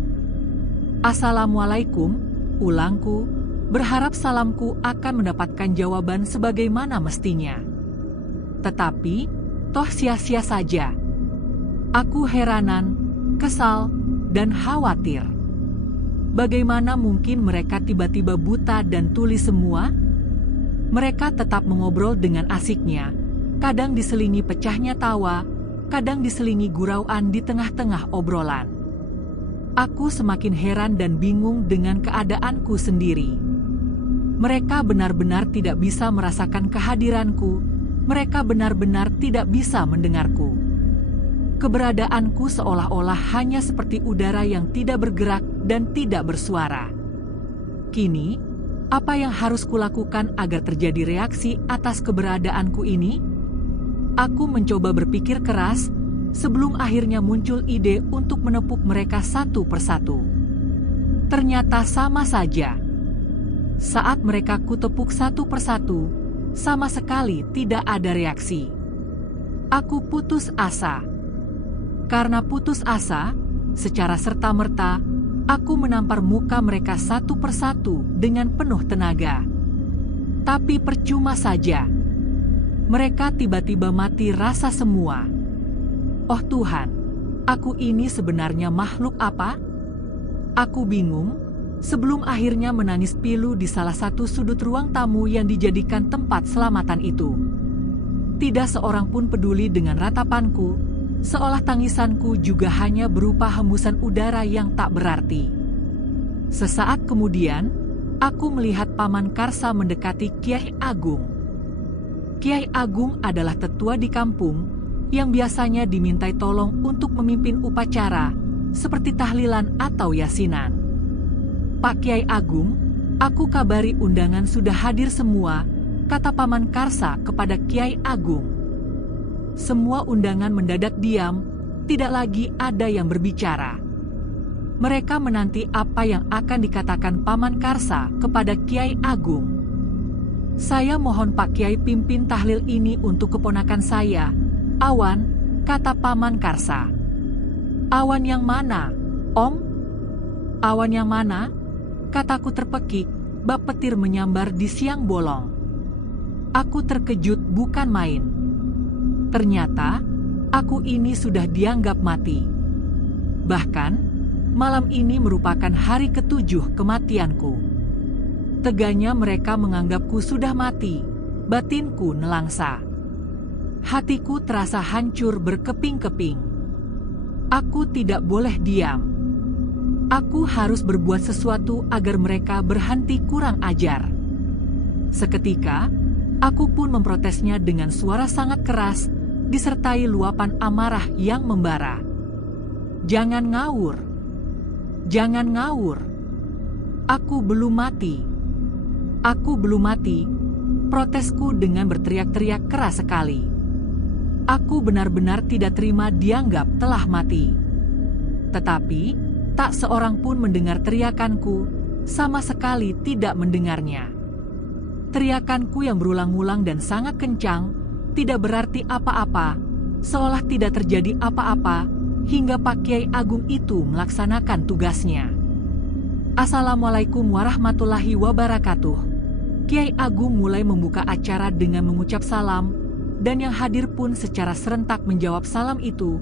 "Assalamualaikum," ulangku, berharap salamku akan mendapatkan jawaban sebagaimana mestinya. Tetapi, toh sia-sia saja. Aku heranan, kesal, dan khawatir. Bagaimana mungkin mereka tiba-tiba buta dan tuli semua? Mereka tetap mengobrol dengan asiknya, kadang diselingi pecahnya tawa, kadang diselingi gurauan di tengah-tengah obrolan. Aku semakin heran dan bingung dengan keadaanku sendiri. Mereka benar-benar tidak bisa merasakan kehadiranku, mereka benar-benar tidak bisa mendengarku. Keberadaanku seolah-olah hanya seperti udara yang tidak bergerak dan tidak bersuara. Kini, apa yang harus kulakukan agar terjadi reaksi atas keberadaanku ini? Aku mencoba berpikir keras, sebelum akhirnya muncul ide untuk menepuk mereka satu persatu. Ternyata sama saja. Saat mereka kutepuk satu persatu, sama sekali tidak ada reaksi. Aku putus asa. Karena putus asa, secara serta-merta, aku menampar muka mereka satu persatu dengan penuh tenaga. Tapi percuma saja. Mereka tiba-tiba mati rasa semua. Oh Tuhan, aku ini sebenarnya makhluk apa? Aku bingung, sebelum akhirnya menangis pilu di salah satu sudut ruang tamu yang dijadikan tempat selamatan itu. Tidak seorang pun peduli dengan ratapanku, seolah tangisanku juga hanya berupa hembusan udara yang tak berarti. Sesaat kemudian, aku melihat Paman Karsa mendekati Kiai Agung. Kiai Agung adalah tetua di kampung yang biasanya dimintai tolong untuk memimpin upacara seperti tahlilan atau yasinan. "Pak Kiai Agung, aku kabari undangan sudah hadir semua," kata Paman Karsa kepada Kiai Agung. Semua undangan mendadak diam, tidak lagi ada yang berbicara. Mereka menanti apa yang akan dikatakan Paman Karsa kepada Kiai Agung. "Saya mohon Pak Kiai pimpin tahlil ini untuk keponakan saya, Awan," kata Paman Karsa. "Awan yang mana, Om?" "Awan yang mana?" kataku terpekik, bak petir menyambar di siang bolong. Aku terkejut bukan main. Ternyata, aku ini sudah dianggap mati. Bahkan, malam ini merupakan hari ke-7 kematianku. Teganya mereka menganggapku sudah mati, batinku nelangsa. Hatiku terasa hancur berkeping-keping. Aku tidak boleh diam. Aku harus berbuat sesuatu agar mereka berhenti kurang ajar. Seketika, aku pun memprotesnya dengan suara sangat keras, disertai luapan amarah yang membara. "Jangan ngawur. Jangan ngawur. Aku belum mati. Aku belum mati," protesku dengan berteriak-teriak keras sekali. Aku benar-benar tidak terima dianggap telah mati. Tetapi, tak seorang pun mendengar teriakanku, sama sekali tidak mendengarnya. Teriakanku yang berulang-ulang dan sangat kencang, tidak berarti apa-apa, seolah tidak terjadi apa-apa, hingga Pak Kiai Agung itu melaksanakan tugasnya. "Assalamualaikum warahmatullahi wabarakatuh." Kiai Agung mulai membuka acara dengan mengucap salam, dan yang hadir pun secara serentak menjawab salam itu,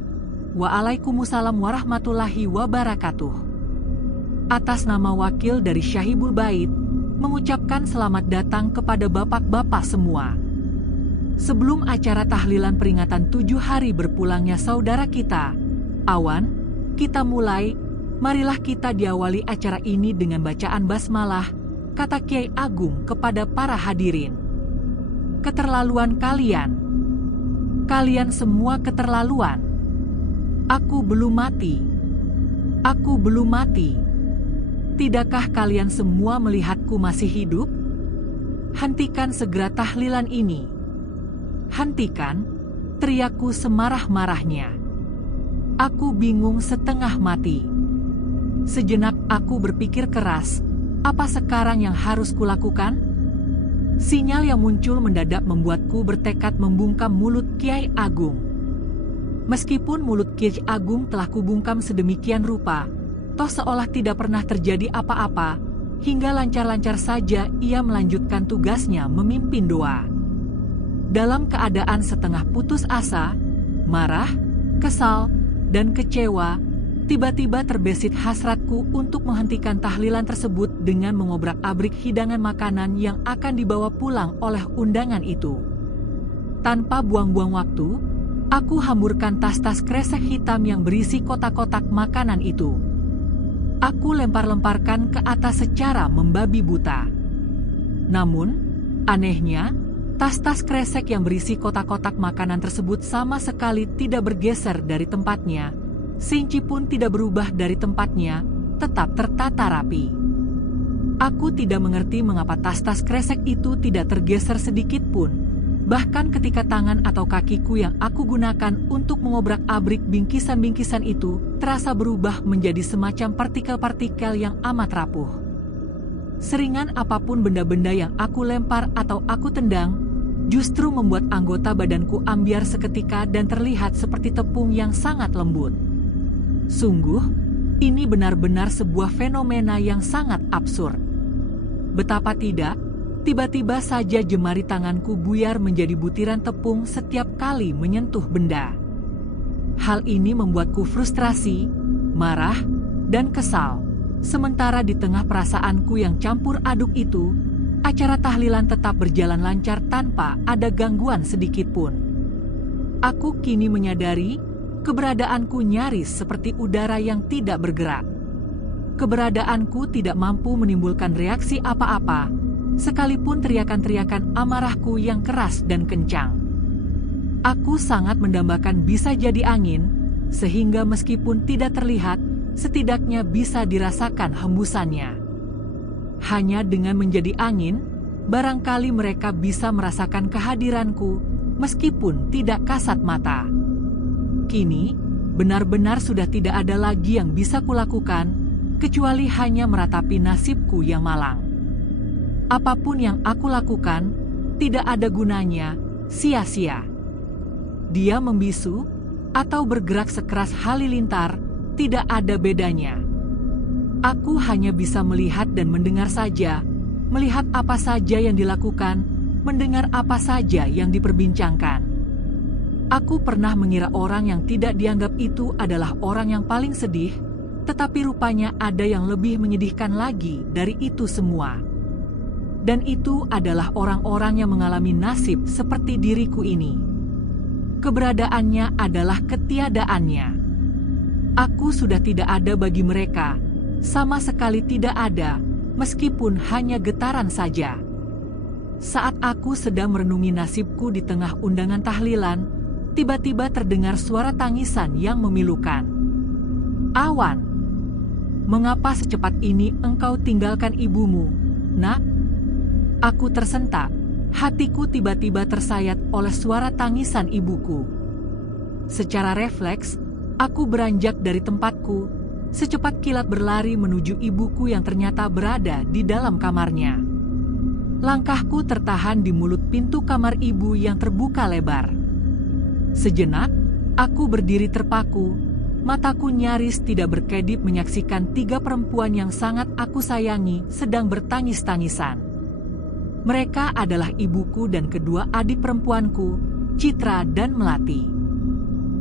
"Waalaikumsalam warahmatullahi wabarakatuh." Atas nama wakil dari Syahibul Bait, mengucapkan selamat datang kepada bapak-bapak semua. Sebelum acara tahlilan peringatan 7 hari berpulangnya saudara kita, Awan, kita mulai. Marilah kita diawali acara ini dengan bacaan basmalah, kata Kiai Agung kepada para hadirin. Keterlaluan kalian. Kalian semua keterlaluan. Aku belum mati. Aku belum mati. Tidakkah kalian semua melihatku masih hidup? Hentikan segera tahlilan ini. Hentikan, teriakku semarah-marahnya. Aku bingung setengah mati. Sejenak aku berpikir keras, apa sekarang yang harus kulakukan? Sinyal yang muncul mendadak membuatku bertekad membungkam mulut Kiai Agung. Meskipun mulut Kiai Agung telah kubungkam sedemikian rupa, toh seolah tidak pernah terjadi apa-apa, hingga lancar-lancar saja ia melanjutkan tugasnya memimpin doa. Dalam keadaan setengah putus asa, marah, kesal, dan kecewa, tiba-tiba terbesit hasratku untuk menghentikan tahlilan tersebut dengan mengobrak-abrik hidangan makanan yang akan dibawa pulang oleh undangan itu. Tanpa buang-buang waktu, aku hamburkan tas-tas kresek hitam yang berisi kotak-kotak makanan itu. Aku lempar-lemparkan ke atas secara membabi buta. Namun, anehnya, tas-tas kresek yang berisi kotak-kotak makanan tersebut sama sekali tidak bergeser dari tempatnya. Sinci pun tidak berubah dari tempatnya, tetap tertata rapi. Aku tidak mengerti mengapa tas-tas kresek itu tidak tergeser sedikit pun. Bahkan ketika tangan atau kakiku yang aku gunakan untuk mengobrak-abrik bingkisan-bingkisan itu terasa berubah menjadi semacam partikel-partikel yang amat rapuh. Seringan apapun benda-benda yang aku lempar atau aku tendang, justru membuat anggota badanku ambyar seketika dan terlihat seperti tepung yang sangat lembut. Sungguh, ini benar-benar sebuah fenomena yang sangat absurd. Betapa tidak, tiba-tiba saja jemari tanganku buyar menjadi butiran tepung setiap kali menyentuh benda. Hal ini membuatku frustrasi, marah, dan kesal. Sementara di tengah perasaanku yang campur aduk itu, acara tahlilan tetap berjalan lancar tanpa ada gangguan sedikitpun. Aku kini menyadari, keberadaanku nyaris seperti udara yang tidak bergerak. Keberadaanku tidak mampu menimbulkan reaksi apa-apa, sekalipun teriakan-teriakan amarahku yang keras dan kencang. Aku sangat mendambakan bisa jadi angin, sehingga meskipun tidak terlihat, setidaknya bisa dirasakan hembusannya. Hanya dengan menjadi angin, barangkali mereka bisa merasakan kehadiranku, meskipun tidak kasat mata. Kini, benar-benar sudah tidak ada lagi yang bisa kulakukan, kecuali hanya meratapi nasibku yang malang. Apapun yang aku lakukan, tidak ada gunanya, sia-sia. Dia membisu, atau bergerak sekeras halilintar, tidak ada bedanya. Aku hanya bisa melihat dan mendengar saja, melihat apa saja yang dilakukan, mendengar apa saja yang diperbincangkan. Aku pernah mengira orang yang tidak dianggap itu adalah orang yang paling sedih, tetapi rupanya ada yang lebih menyedihkan lagi dari itu semua. Dan itu adalah orang-orang yang mengalami nasib seperti diriku ini. Keberadaannya adalah ketiadaannya. Aku sudah tidak ada bagi mereka, sama sekali tidak ada, meskipun hanya getaran saja. Saat aku sedang merenungi nasibku di tengah undangan tahlilan, tiba-tiba terdengar suara tangisan yang memilukan. Awan, mengapa secepat ini engkau tinggalkan ibumu, nak? Aku tersentak, hatiku tiba-tiba tersayat oleh suara tangisan ibuku. Secara refleks, aku beranjak dari tempatku, secepat kilat berlari menuju ibuku yang ternyata berada di dalam kamarnya. Langkahku tertahan di mulut pintu kamar ibu yang terbuka lebar. Sejenak, aku berdiri terpaku, mataku nyaris tidak berkedip menyaksikan 3 perempuan yang sangat aku sayangi sedang bertangis-tangisan. Mereka adalah ibuku dan kedua adik perempuanku, Citra dan Melati.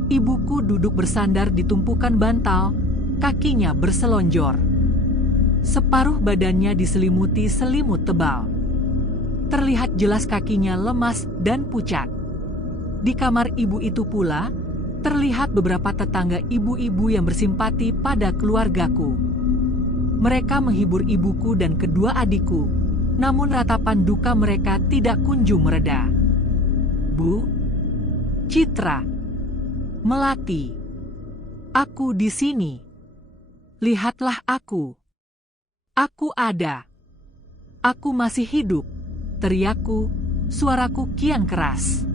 Ibuku duduk bersandar di tumpukan bantal, kakinya berselonjor. Separuh badannya diselimuti selimut tebal. Terlihat jelas kakinya lemas dan pucat. Di kamar ibu itu pula, terlihat beberapa tetangga ibu-ibu yang bersimpati pada keluargaku. Mereka menghibur ibuku dan kedua adikku, namun ratapan duka mereka tidak kunjung mereda. Bu Citra, Melati, aku di sini. Lihatlah aku. Aku ada. Aku masih hidup, teriakku, suaraku kian keras.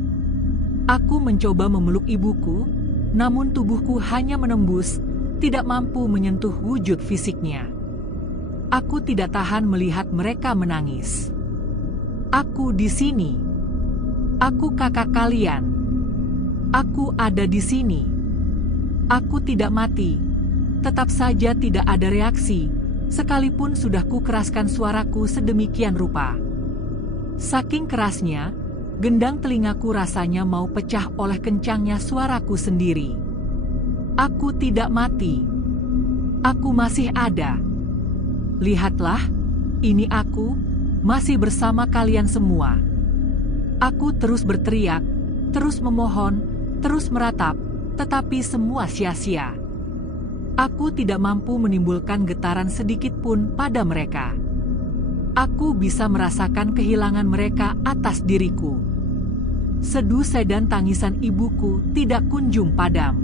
Aku mencoba memeluk ibuku, namun tubuhku hanya menembus, tidak mampu menyentuh wujud fisiknya. Aku tidak tahan melihat mereka menangis. Aku di sini. Aku kakak kalian. Aku ada di sini. Aku tidak mati. Tetap saja tidak ada reaksi, sekalipun sudah kukeraskan suaraku sedemikian rupa. Saking kerasnya, gendang telingaku rasanya mau pecah oleh kencangnya suaraku sendiri. Aku tidak mati. Aku masih ada. Lihatlah, ini aku, masih bersama kalian semua. Aku terus berteriak, terus memohon, terus meratap, tetapi semua sia-sia. Aku tidak mampu menimbulkan getaran sedikit pun pada mereka. Aku bisa merasakan kehilangan mereka atas diriku. Sedu dan tangisan ibuku tidak kunjung padam.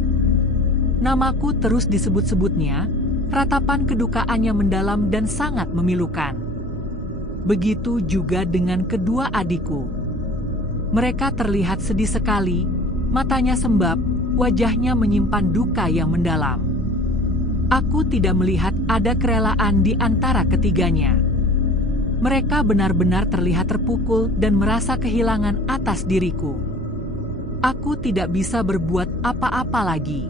Namaku terus disebut-sebutnya, ratapan kedukaannya mendalam dan sangat memilukan. Begitu juga dengan kedua adikku. Mereka terlihat sedih sekali, matanya sembab, wajahnya menyimpan duka yang mendalam. Aku tidak melihat ada kerelaan di antara ketiganya. Mereka benar-benar terlihat terpukul dan merasa kehilangan atas diriku. Aku tidak bisa berbuat apa-apa lagi.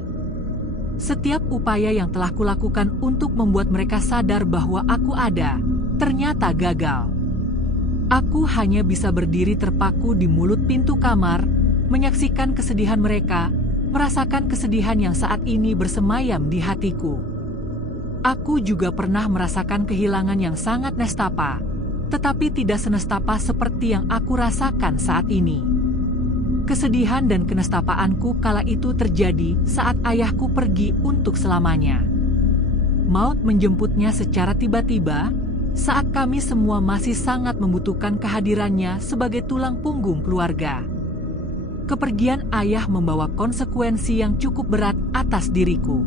Setiap upaya yang telah kulakukan untuk membuat mereka sadar bahwa aku ada, ternyata gagal. Aku hanya bisa berdiri terpaku di mulut pintu kamar, menyaksikan kesedihan mereka, merasakan kesedihan yang saat ini bersemayam di hatiku. Aku juga pernah merasakan kehilangan yang sangat nestapa, tetapi tidak senestapa seperti yang aku rasakan saat ini. Kesedihan dan kenestapaanku kala itu terjadi saat ayahku pergi untuk selamanya. Maut menjemputnya secara tiba-tiba, saat kami semua masih sangat membutuhkan kehadirannya sebagai tulang punggung keluarga. Kepergian ayah membawa konsekuensi yang cukup berat atas diriku.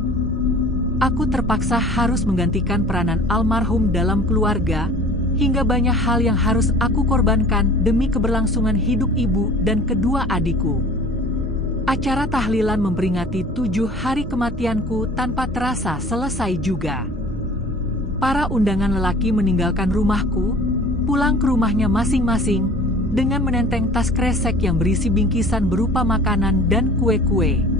Aku terpaksa harus menggantikan peranan almarhum dalam keluarga, hingga banyak hal yang harus aku korbankan demi keberlangsungan hidup ibu dan kedua adikku. Acara tahlilan memperingati 7 hari kematianku tanpa terasa selesai juga. Para undangan lelaki meninggalkan rumahku, pulang ke rumahnya masing-masing, dengan menenteng tas kresek yang berisi bingkisan berupa makanan dan kue-kue.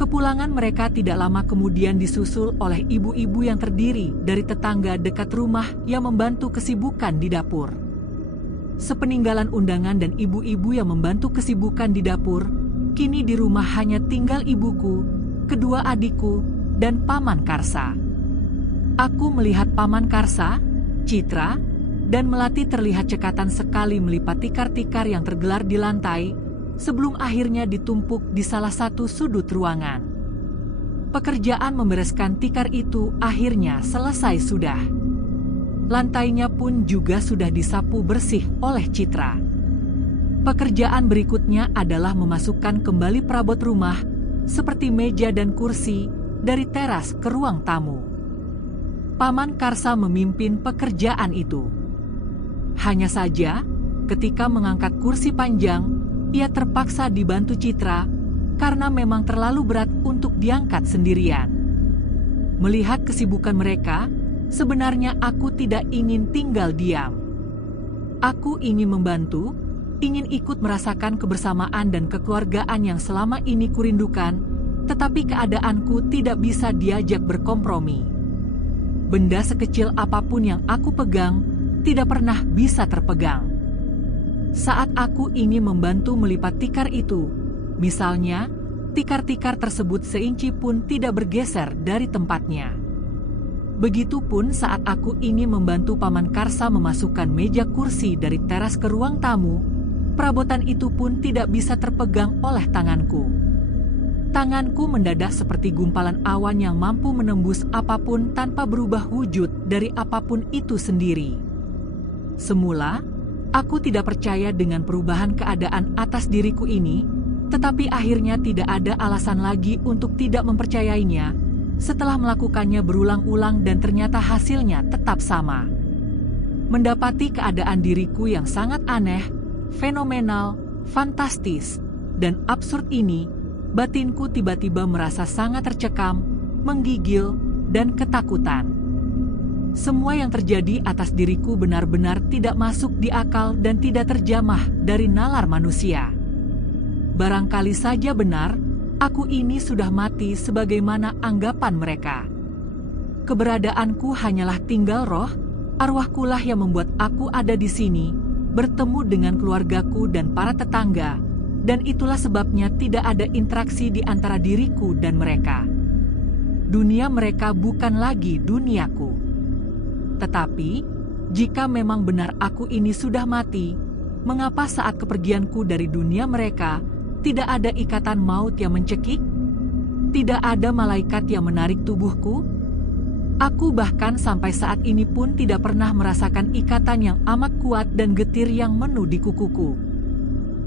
Kepulangan mereka tidak lama kemudian disusul oleh ibu-ibu yang terdiri dari tetangga dekat rumah yang membantu kesibukan di dapur. Sepeninggalan undangan dan ibu-ibu yang membantu kesibukan di dapur, kini di rumah hanya tinggal ibuku, kedua adikku, dan Paman Karsa. Aku melihat Paman Karsa, Citra, dan Melati terlihat cekatan sekali melipat tikar-tikar yang tergelar di lantai, sebelum akhirnya ditumpuk di salah satu sudut ruangan. Pekerjaan membereskan tikar itu akhirnya selesai sudah. Lantainya pun juga sudah disapu bersih oleh Citra. Pekerjaan berikutnya adalah memasukkan kembali perabot rumah, seperti meja dan kursi, dari teras ke ruang tamu. Paman Karsa memimpin pekerjaan itu. Hanya saja, ketika mengangkat kursi panjang, ia terpaksa dibantu Citra karena memang terlalu berat untuk diangkat sendirian. Melihat kesibukan mereka, sebenarnya aku tidak ingin tinggal diam. Aku ingin membantu, ingin ikut merasakan kebersamaan dan kekeluargaan yang selama ini kurindukan, tetapi keadaanku tidak bisa diajak berkompromi. Benda sekecil apapun yang aku pegang, tidak pernah bisa terpegang. Saat aku ingin membantu melipat tikar itu, misalnya, tikar-tikar tersebut seinci pun tidak bergeser dari tempatnya. Begitupun saat aku ingin membantu Paman Karsa memasukkan meja kursi dari teras ke ruang tamu, Perabotan itu pun tidak bisa terpegang oleh tanganku. Tanganku mendadak seperti gumpalan awan yang mampu menembus apapun tanpa berubah wujud dari apapun itu sendiri. Semula, aku tidak percaya dengan perubahan keadaan atas diriku ini, tetapi akhirnya tidak ada alasan lagi untuk tidak mempercayainya setelah melakukannya berulang-ulang dan ternyata hasilnya tetap sama. Mendapati keadaan diriku yang sangat aneh, fenomenal, fantastis, dan absurd ini, batinku tiba-tiba merasa sangat tercekam, menggigil, dan ketakutan. Semua yang terjadi atas diriku benar-benar tidak masuk di akal dan tidak terjamah dari nalar manusia. Barangkali saja benar, aku ini sudah mati sebagaimana anggapan mereka. Keberadaanku hanyalah tinggal roh, arwahkulah yang membuat aku ada di sini, bertemu dengan keluargaku dan para tetangga, dan itulah sebabnya tidak ada interaksi di antara diriku dan mereka. Dunia mereka bukan lagi duniaku. Tetapi, jika memang benar aku ini sudah mati, mengapa saat kepergianku dari dunia mereka, tidak ada ikatan maut yang mencekik? Tidak ada malaikat yang menarik tubuhku? Aku bahkan sampai saat ini pun tidak pernah merasakan ikatan yang amat kuat dan getir yang menu di kukuku.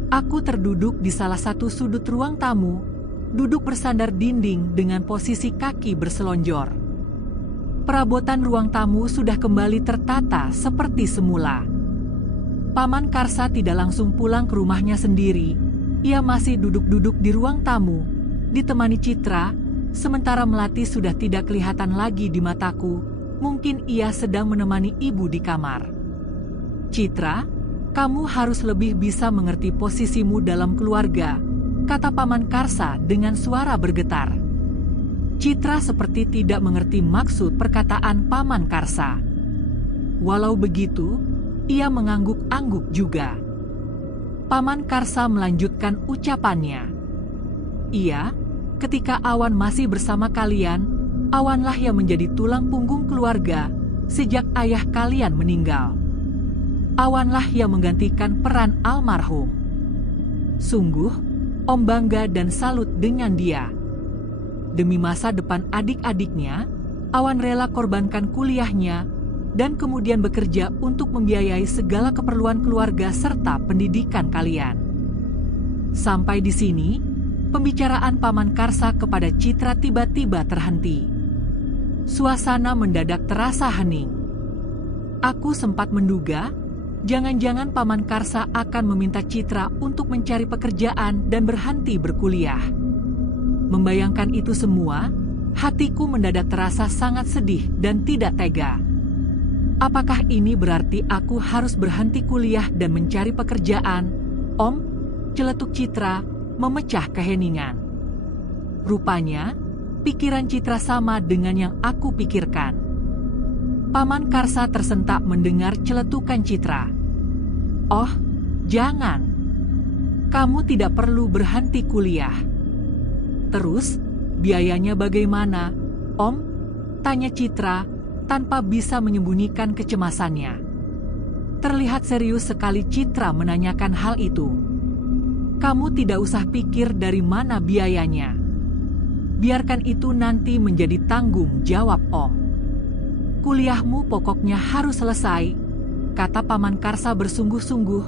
Aku terduduk di salah satu sudut ruang tamu, duduk bersandar dinding dengan posisi kaki berselonjor. Perabotan ruang tamu sudah kembali tertata seperti semula. Paman Karsa tidak langsung pulang ke rumahnya sendiri. Ia masih duduk-duduk di ruang tamu, ditemani Citra, sementara Melati sudah tidak kelihatan lagi di mataku. Mungkin ia sedang menemani ibu di kamar. Citra, kamu harus lebih bisa mengerti posisimu dalam keluarga, kata Paman Karsa dengan suara bergetar. Citra seperti tidak mengerti maksud perkataan Paman Karsa. Walau begitu, ia mengangguk-angguk juga. Paman Karsa melanjutkan ucapannya. Iya, ketika Awan masih bersama kalian, Awanlah yang menjadi tulang punggung keluarga sejak ayah kalian meninggal. Awanlah yang menggantikan peran almarhum. Sungguh, Om bangga dan salut dengan dia. Demi masa depan adik-adiknya, Awan rela korbankan kuliahnya dan kemudian bekerja untuk membiayai segala keperluan keluarga serta pendidikan kalian. Sampai di sini, pembicaraan Paman Karsa kepada Citra tiba-tiba terhenti. Suasana mendadak terasa hening. Aku sempat menduga, jangan-jangan Paman Karsa akan meminta Citra untuk mencari pekerjaan dan berhenti berkuliah. Membayangkan itu semua, hatiku mendadak terasa sangat sedih dan tidak tega. Apakah ini berarti aku harus berhenti kuliah dan mencari pekerjaan? Om, celetuk Citra, memecah keheningan. Rupanya, pikiran Citra sama dengan yang aku pikirkan. Paman Karsa tersentak mendengar celetukan Citra. Oh, jangan. Kamu tidak perlu berhenti kuliah. Terus, biayanya bagaimana, Om? Tanya Citra tanpa bisa menyembunyikan kecemasannya. Terlihat serius sekali Citra menanyakan hal itu. Kamu tidak usah pikir dari mana biayanya. Biarkan itu nanti menjadi tanggung jawab Om. Kuliahmu pokoknya harus selesai, kata Paman Karsa bersungguh-sungguh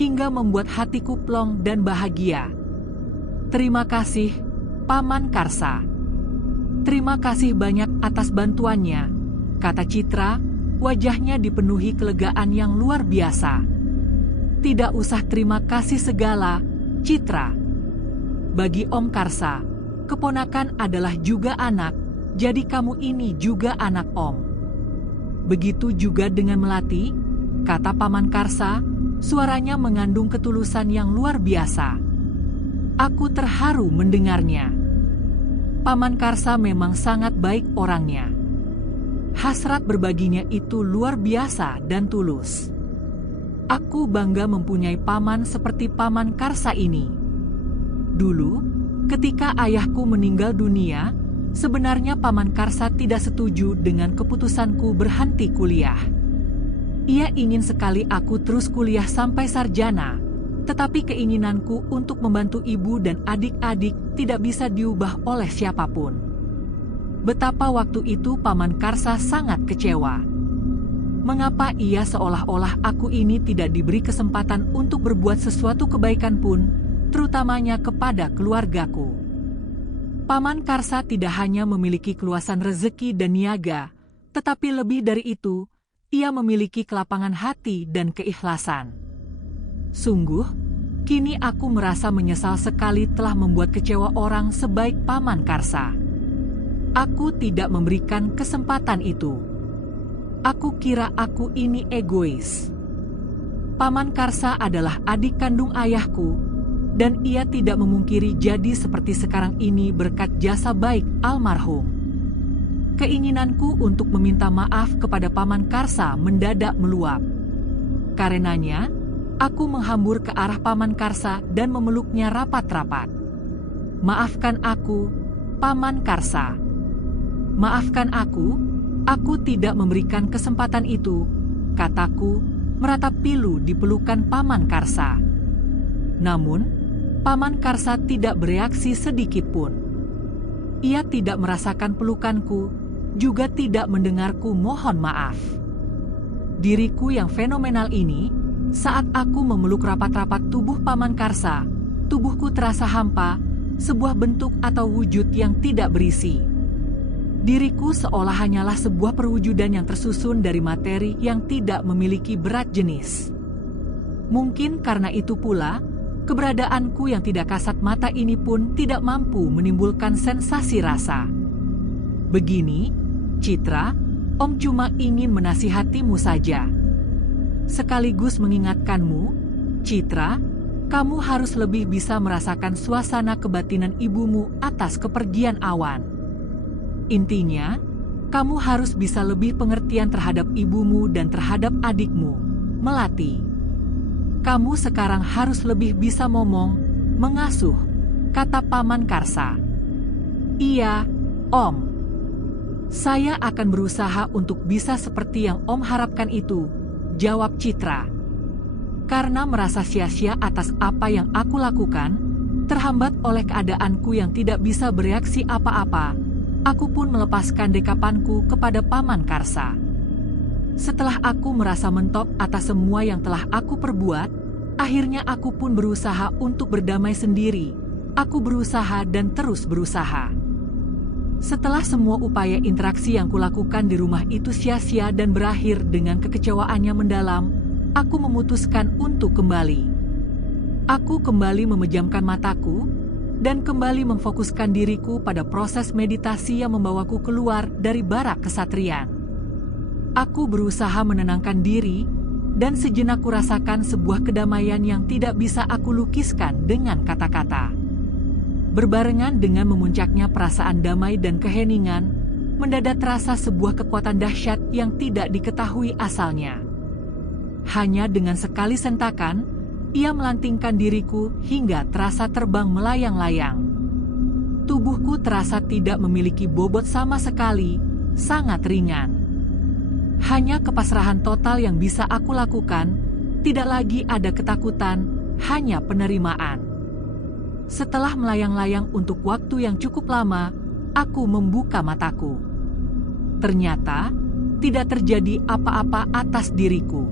hingga membuat hatiku plong dan bahagia. Terima kasih, Paman Karsa. Terima kasih banyak atas bantuannya, kata Citra, wajahnya dipenuhi kelegaan yang luar biasa. Tidak usah terima kasih segala, Citra. Bagi Om Karsa, keponakan adalah juga anak, jadi kamu ini juga anak Om. Begitu juga dengan Melati, kata Paman Karsa, suaranya mengandung ketulusan yang luar biasa. Aku terharu mendengarnya. Paman Karsa memang sangat baik orangnya. Hasrat berbaginya itu luar biasa dan tulus. Aku bangga mempunyai paman seperti Paman Karsa ini. Dulu, ketika ayahku meninggal dunia, sebenarnya Paman Karsa tidak setuju dengan keputusanku berhenti kuliah. Ia ingin sekali aku terus kuliah sampai sarjana, Tetapi keinginanku untuk membantu ibu dan adik-adik tidak bisa diubah oleh siapapun. Betapa waktu itu Paman Karsa sangat kecewa. Mengapa ia seolah-olah aku ini tidak diberi kesempatan untuk berbuat sesuatu kebaikan pun, terutamanya kepada keluargaku. Paman Karsa tidak hanya memiliki keluasan rezeki dan niaga, tetapi lebih dari itu, ia memiliki kelapangan hati dan keikhlasan. Sungguh, kini aku merasa menyesal sekali telah membuat kecewa orang sebaik Paman Karsa. Aku tidak memberikan kesempatan itu. Aku kira aku ini egois. Paman Karsa adalah adik kandung ayahku, dan ia tidak memungkiri jadi seperti sekarang ini berkat jasa baik almarhum. Keinginanku untuk meminta maaf kepada Paman Karsa mendadak meluap. Karenanya, aku menghambur ke arah Paman Karsa dan memeluknya rapat-rapat. Maafkan aku, Paman Karsa. Maafkan aku tidak memberikan kesempatan itu, kataku, meratap pilu di pelukan Paman Karsa. Namun, Paman Karsa tidak bereaksi sedikit pun. Ia tidak merasakan pelukanku, juga tidak mendengarku mohon maaf. Diriku yang fenomenal ini, saat aku memeluk rapat-rapat tubuh Paman Karsa, tubuhku terasa hampa, sebuah bentuk atau wujud yang tidak berisi. Diriku seolah hanyalah sebuah perwujudan yang tersusun dari materi yang tidak memiliki berat jenis. Mungkin karena itu pula, keberadaanku yang tidak kasat mata ini pun tidak mampu menimbulkan sensasi rasa. Begini, Citra, Om cuma ingin menasihatimu saja. Sekaligus mengingatkanmu, Citra, kamu harus lebih bisa merasakan suasana kebatinan ibumu atas kepergian Awan. Intinya, kamu harus bisa lebih pengertian terhadap ibumu dan terhadap adikmu, Melati. Kamu sekarang harus lebih bisa ngomong, mengasuh, kata Paman Karsa. Iya, Om. Saya akan berusaha untuk bisa seperti yang Om harapkan itu, jawab Citra. Karena merasa sia-sia atas apa yang aku lakukan, terhambat oleh keadaanku yang tidak bisa bereaksi apa-apa, aku pun melepaskan dekapanku kepada Paman Karsa. Setelah aku merasa mentok atas semua yang telah aku perbuat, akhirnya aku pun berusaha untuk berdamai sendiri. Aku berusaha dan terus berusaha. Setelah semua upaya interaksi yang kulakukan di rumah itu sia-sia dan berakhir dengan kekecewaannya mendalam, aku memutuskan untuk kembali. Aku kembali memejamkan mataku, dan kembali memfokuskan diriku pada proses meditasi yang membawaku keluar dari barak kesatrian. Aku berusaha menenangkan diri, dan sejenak kurasakan sebuah kedamaian yang tidak bisa aku lukiskan dengan kata-kata. Berbarengan dengan memuncaknya perasaan damai dan keheningan, mendadak terasa sebuah kekuatan dahsyat yang tidak diketahui asalnya. Hanya dengan sekali sentakan, ia melantingkan diriku hingga terasa terbang melayang-layang. Tubuhku terasa tidak memiliki bobot sama sekali, sangat ringan. Hanya kepasrahan total yang bisa aku lakukan, tidak lagi ada ketakutan, hanya penerimaan. Setelah melayang-layang untuk waktu yang cukup lama, aku membuka mataku. Ternyata, tidak terjadi apa-apa atas diriku.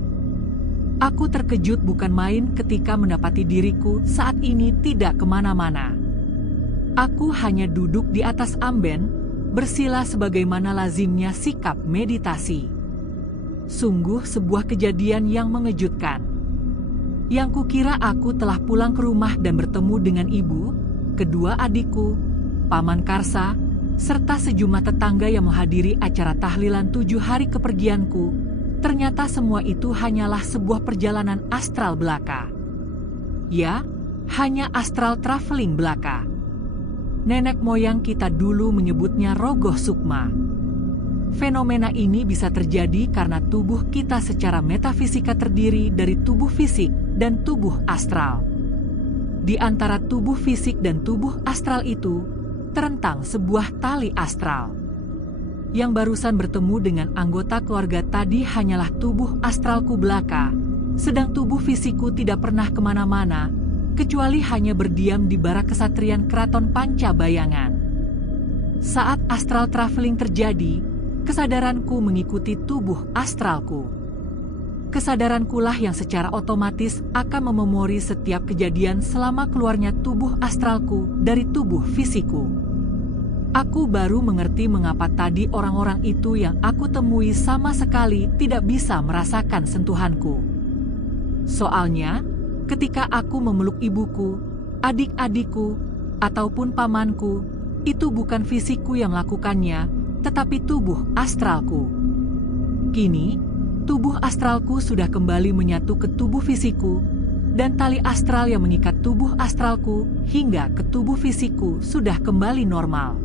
Aku terkejut bukan main ketika mendapati diriku saat ini tidak kemana-mana. Aku hanya duduk di atas amben, bersila sebagaimana lazimnya sikap meditasi. Sungguh sebuah kejadian yang mengejutkan. Yang kukira aku telah pulang ke rumah dan bertemu dengan ibu, kedua adikku, Paman Karsa, serta sejumlah tetangga yang menghadiri acara tahlilan 7 hari kepergianku. Ternyata semua itu hanyalah sebuah perjalanan astral belaka. Ya, hanya astral traveling belaka. Nenek moyang kita dulu menyebutnya rogoh sukma. Fenomena ini bisa terjadi karena tubuh kita secara metafisika terdiri dari tubuh fisik dan tubuh astral. Di antara tubuh fisik dan tubuh astral itu, terentang sebuah tali astral. Yang barusan bertemu dengan anggota keluarga tadi hanyalah tubuh astralku belaka, sedang tubuh fisikku tidak pernah kemana-mana, kecuali hanya berdiam di barak kesatrian keraton Pancabayangan. Saat astral traveling terjadi, kesadaranku mengikuti tubuh astralku. Kesadarankulah yang secara otomatis akan mememori setiap kejadian selama keluarnya tubuh astralku dari tubuh fisikku. Aku baru mengerti mengapa tadi orang-orang itu yang aku temui sama sekali tidak bisa merasakan sentuhanku. Soalnya, ketika aku memeluk ibuku, adik-adikku, ataupun pamanku, itu bukan fisikku yang melakukannya, tetapi tubuh astralku. Kini, tubuh astralku sudah kembali menyatu ke tubuh fisikku, dan tali astral yang mengikat tubuh astralku hingga ke tubuh fisikku sudah kembali normal.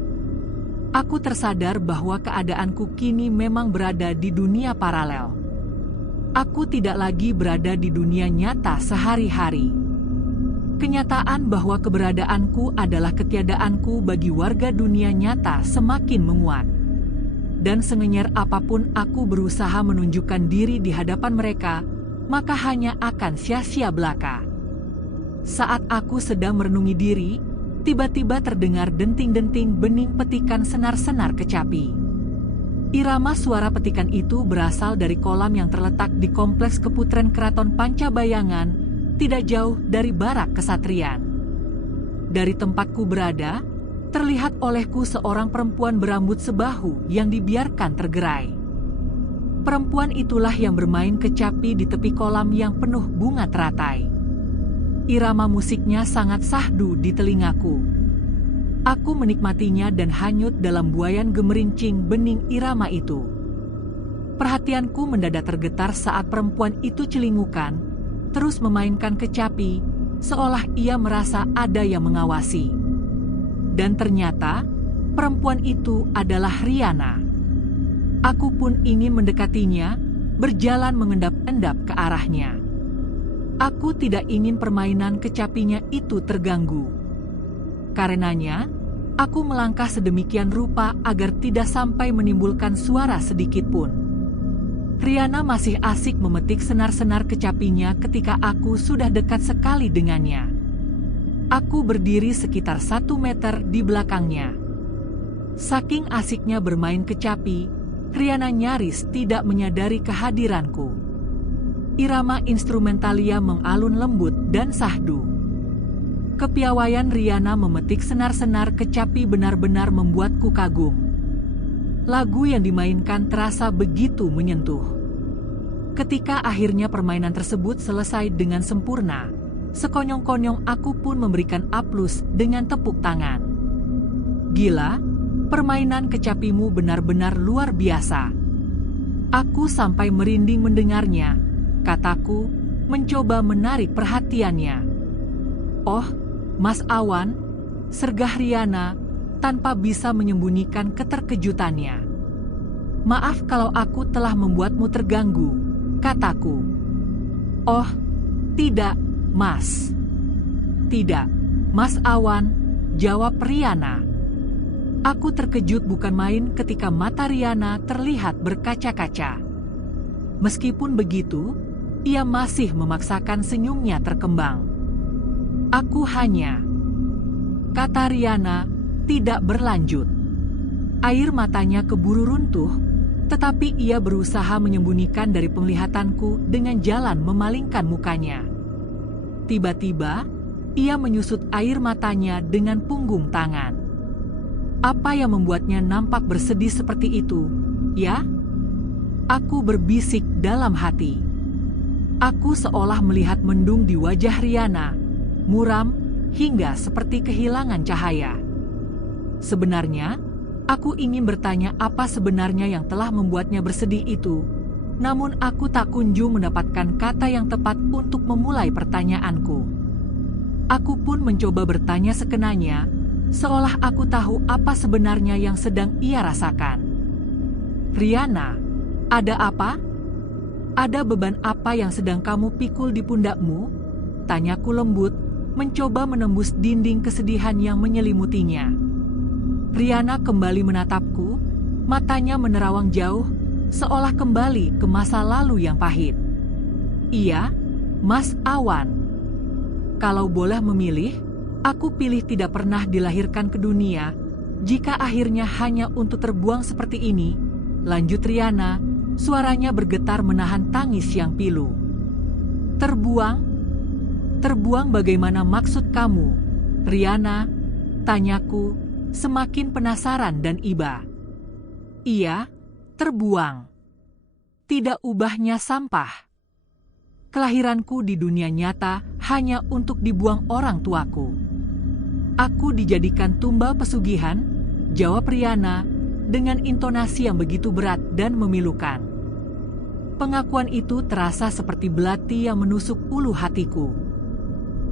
Aku tersadar bahwa keadaanku kini memang berada di dunia paralel. Aku tidak lagi berada di dunia nyata sehari-hari. Kenyataan bahwa keberadaanku adalah ketiadaanku bagi warga dunia nyata semakin menguat. Dan sengenyar apapun aku berusaha menunjukkan diri di hadapan mereka, maka hanya akan sia-sia belaka. Saat aku sedang merenungi diri, tiba-tiba terdengar denting-denting bening petikan senar-senar kecapi. Irama suara petikan itu berasal dari kolam yang terletak di kompleks keputren Keraton Pancabayangan, tidak jauh dari barak kesatrian. Dari tempatku berada, terlihat olehku seorang perempuan berambut sebahu yang dibiarkan tergerai. Perempuan itulah yang bermain kecapi di tepi kolam yang penuh bunga teratai. Irama musiknya sangat sahdu di telingaku. Aku menikmatinya dan hanyut dalam buayan gemerincing bening irama itu. Perhatianku mendadak tergetar saat perempuan itu celingukan, terus memainkan kecapi, seolah ia merasa ada yang mengawasi. Dan ternyata, perempuan itu adalah Riana. Aku pun ingin mendekatinya, berjalan mengendap-endap ke arahnya. Aku tidak ingin permainan kecapinya itu terganggu. Karenanya, aku melangkah sedemikian rupa agar tidak sampai menimbulkan suara sedikit pun. Riana masih asik memetik senar-senar kecapinya ketika aku sudah dekat sekali dengannya. Aku berdiri sekitar 1 meter di belakangnya. Saking asiknya bermain kecapi, Riana nyaris tidak menyadari kehadiranku. Irama instrumentalia mengalun lembut dan sahdu. Kepiawaian Riana memetik senar-senar kecapi benar-benar membuatku kagum. Lagu yang dimainkan terasa begitu menyentuh. Ketika akhirnya permainan tersebut selesai dengan sempurna, sekonyong-konyong aku pun memberikan aplaus dengan tepuk tangan. Gila, permainan kecapimu benar-benar luar biasa. Aku sampai merinding mendengarnya, kataku, mencoba menarik perhatiannya. Oh, Mas Awan, sergah Riana, tanpa bisa menyembunyikan keterkejutannya. Maaf kalau aku telah membuatmu terganggu, kataku. Oh, tidak, Mas. Tidak, Mas Awan, jawab Riana. Aku terkejut bukan main ketika mata Riana terlihat berkaca-kaca. Meskipun begitu, ia masih memaksakan senyumnya terkembang. Aku hanya, kata Riana, tidak berlanjut. Air matanya keburu runtuh, tetapi ia berusaha menyembunyikan dari penglihatanku dengan jalan memalingkan mukanya. Tiba-tiba, ia menyusut air matanya dengan punggung tangan. Apa yang membuatnya nampak bersedih seperti itu, ya? Aku berbisik dalam hati. Aku seolah melihat mendung di wajah Riana, muram hingga seperti kehilangan cahaya. Sebenarnya, aku ingin bertanya apa sebenarnya yang telah membuatnya bersedih itu, namun aku tak kunjung mendapatkan kata yang tepat untuk memulai pertanyaanku. Aku pun mencoba bertanya sekenanya, seolah aku tahu apa sebenarnya yang sedang ia rasakan. Riana, ada apa? Ada beban apa yang sedang kamu pikul di pundakmu? Tanyaku lembut, mencoba menembus dinding kesedihan yang menyelimutinya. Riana kembali menatapku, matanya menerawang jauh, seolah kembali ke masa lalu yang pahit. Iya, Mas Awan. Kalau boleh memilih, aku pilih tidak pernah dilahirkan ke dunia, jika akhirnya hanya untuk terbuang seperti ini, lanjut Riana, suaranya bergetar menahan tangis yang pilu. Terbuang? Terbuang bagaimana maksud kamu, Riana? Tanyaku, semakin penasaran dan iba. Iya, terbuang. Tidak ubahnya sampah. Kelahiranku di dunia nyata hanya untuk dibuang orang tuaku. Aku dijadikan tumbal pesugihan, jawab Riana dengan intonasi yang begitu berat dan memilukan. Pengakuan itu terasa seperti belati yang menusuk ulu hatiku.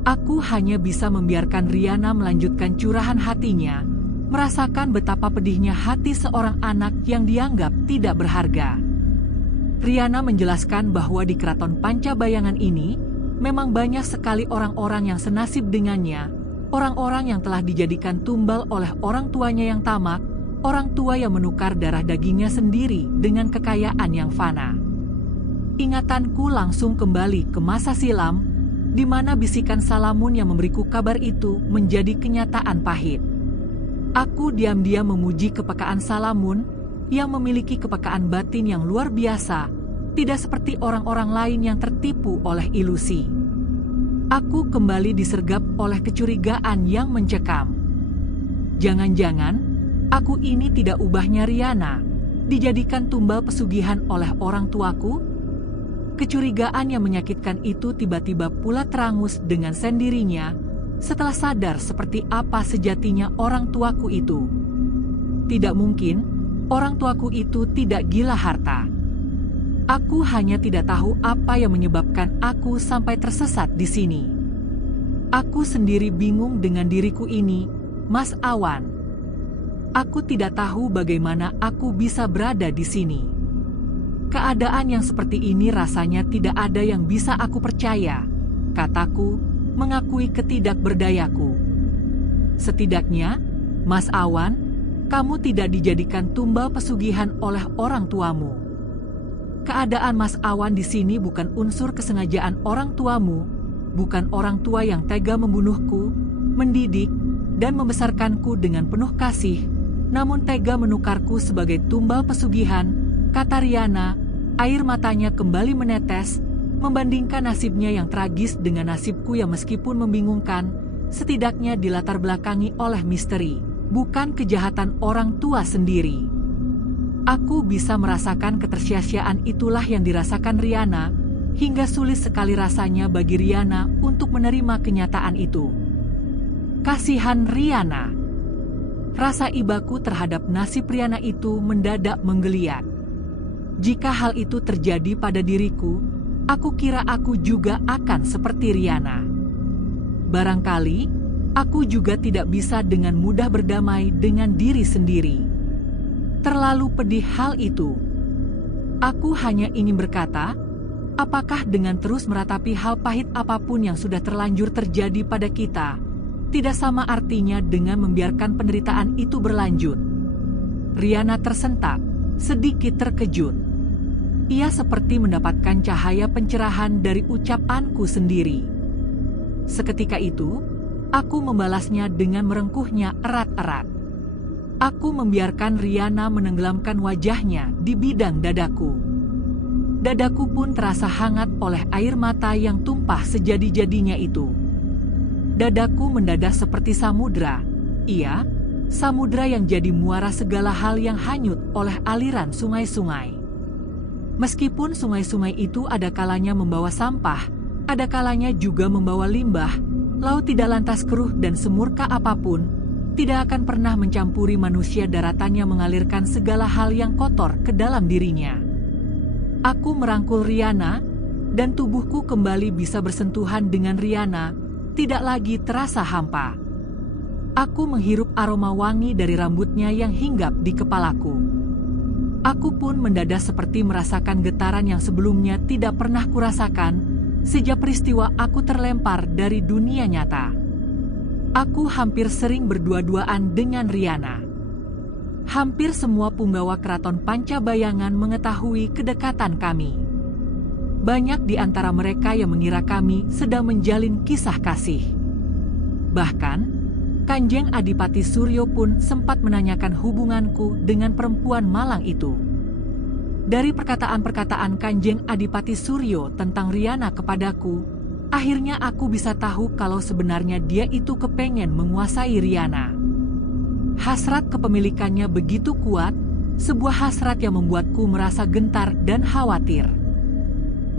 Aku hanya bisa membiarkan Riana melanjutkan curahan hatinya, merasakan betapa pedihnya hati seorang anak yang dianggap tidak berharga. Riana menjelaskan bahwa di keraton Pancabayangan ini memang banyak sekali orang-orang yang senasib dengannya, orang-orang yang telah dijadikan tumbal oleh orang tuanya yang tamak, orang tua yang menukar darah dagingnya sendiri dengan kekayaan yang fana. Ingatanku langsung kembali ke masa silam, di mana bisikan Salamun yang memberiku kabar itu menjadi kenyataan pahit. Aku diam-diam memuji kepekaan Salamun, yang memiliki kepekaan batin yang luar biasa, tidak seperti orang-orang lain yang tertipu oleh ilusi. Aku kembali disergap oleh kecurigaan yang mencekam. Jangan-jangan, aku ini tidak ubahnya Riana, dijadikan tumbal pesugihan oleh orang tuaku? Kecurigaan yang menyakitkan itu tiba-tiba pula terangus dengan sendirinya, setelah sadar seperti apa sejatinya orang tuaku itu. Tidak mungkin orang tuaku itu tidak gila harta. Aku hanya tidak tahu apa yang menyebabkan aku sampai tersesat di sini. Aku sendiri bingung dengan diriku ini, Mas Awan. Aku tidak tahu bagaimana aku bisa berada di sini. Keadaan yang seperti ini rasanya tidak ada yang bisa aku percaya, kataku, mengakui ketidakberdayaku. Setidaknya, Mas Awan, kamu tidak dijadikan tumbal pesugihan oleh orang tuamu. Keadaan Mas Awan di sini bukan unsur kesengajaan orang tuamu, bukan orang tua yang tega membunuhku, mendidik, dan membesarkanku dengan penuh kasih, namun tega menukarku sebagai tumbal pesugihan, kata Riana, air matanya kembali menetes, membandingkan nasibnya yang tragis dengan nasibku yang meskipun membingungkan, setidaknya dilatar belakangi oleh misteri, bukan kejahatan orang tua sendiri. Aku bisa merasakan ketersia-siaan itulah yang dirasakan Riana, hingga sulit sekali rasanya bagi Riana untuk menerima kenyataan itu. Kasihan Riana. Rasa ibaku terhadap nasib Riana itu mendadak menggeliat. Jika hal itu terjadi pada diriku, aku kira aku juga akan seperti Riana. Barangkali, aku juga tidak bisa dengan mudah berdamai dengan diri sendiri. Terlalu pedih hal itu. Aku hanya ingin berkata, apakah dengan terus meratapi hal pahit apapun yang sudah terlanjur terjadi pada kita, tidak sama artinya dengan membiarkan penderitaan itu berlanjut? Riana tersentak, sedikit terkejut. Ia seperti mendapatkan cahaya pencerahan dari ucapanku sendiri. Seketika itu, aku membalasnya dengan merengkuhnya erat-erat. Aku membiarkan Riana menenggelamkan wajahnya di bidang dadaku. Dadaku pun terasa hangat oleh air mata yang tumpah sejadi-jadinya itu. Dadaku mendadak seperti samudra. Iya, samudra yang jadi muara segala hal yang hanyut oleh aliran sungai-sungai. Meskipun sungai-sungai itu ada kalanya membawa sampah, ada kalanya juga membawa limbah, laut tidak lantas keruh dan semurka apapun, tidak akan pernah mencampuri manusia daratannya mengalirkan segala hal yang kotor ke dalam dirinya. Aku merangkul Riana, dan tubuhku kembali bisa bersentuhan dengan Riana, tidak lagi terasa hampa. Aku menghirup aroma wangi dari rambutnya yang hinggap di kepalaku. Aku pun mendadak seperti merasakan getaran yang sebelumnya tidak pernah kurasakan sejak peristiwa aku terlempar dari dunia nyata. Aku hampir sering berdua-duaan dengan Riana. Hampir semua punggawa keraton Pancabayangan mengetahui kedekatan kami. Banyak di antara mereka yang mengira kami sedang menjalin kisah kasih. Bahkan, Kanjeng Adipati Suryo pun sempat menanyakan hubunganku dengan perempuan malang itu. Dari perkataan-perkataan Kanjeng Adipati Suryo tentang Riana kepadaku, akhirnya aku bisa tahu kalau sebenarnya dia itu kepengen menguasai Riana. Hasrat kepemilikannya begitu kuat, sebuah hasrat yang membuatku merasa gentar dan khawatir.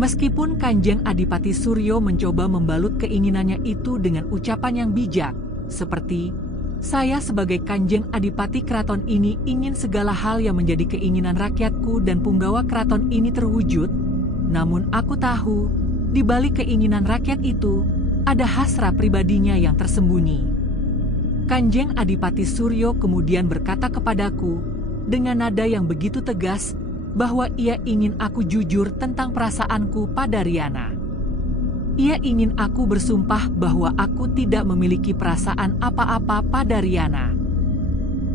Meskipun Kanjeng Adipati Suryo mencoba membalut keinginannya itu dengan ucapan yang bijak, seperti, "Saya sebagai Kanjeng Adipati Keraton ini ingin segala hal yang menjadi keinginan rakyatku dan punggawa keraton ini terwujud," namun aku tahu, di balik keinginan rakyat itu, ada hasrat pribadinya yang tersembunyi. Kanjeng Adipati Suryo kemudian berkata kepadaku, dengan nada yang begitu tegas, bahwa ia ingin aku jujur tentang perasaanku pada Riana. Ia ingin aku bersumpah bahwa aku tidak memiliki perasaan apa-apa pada Riana.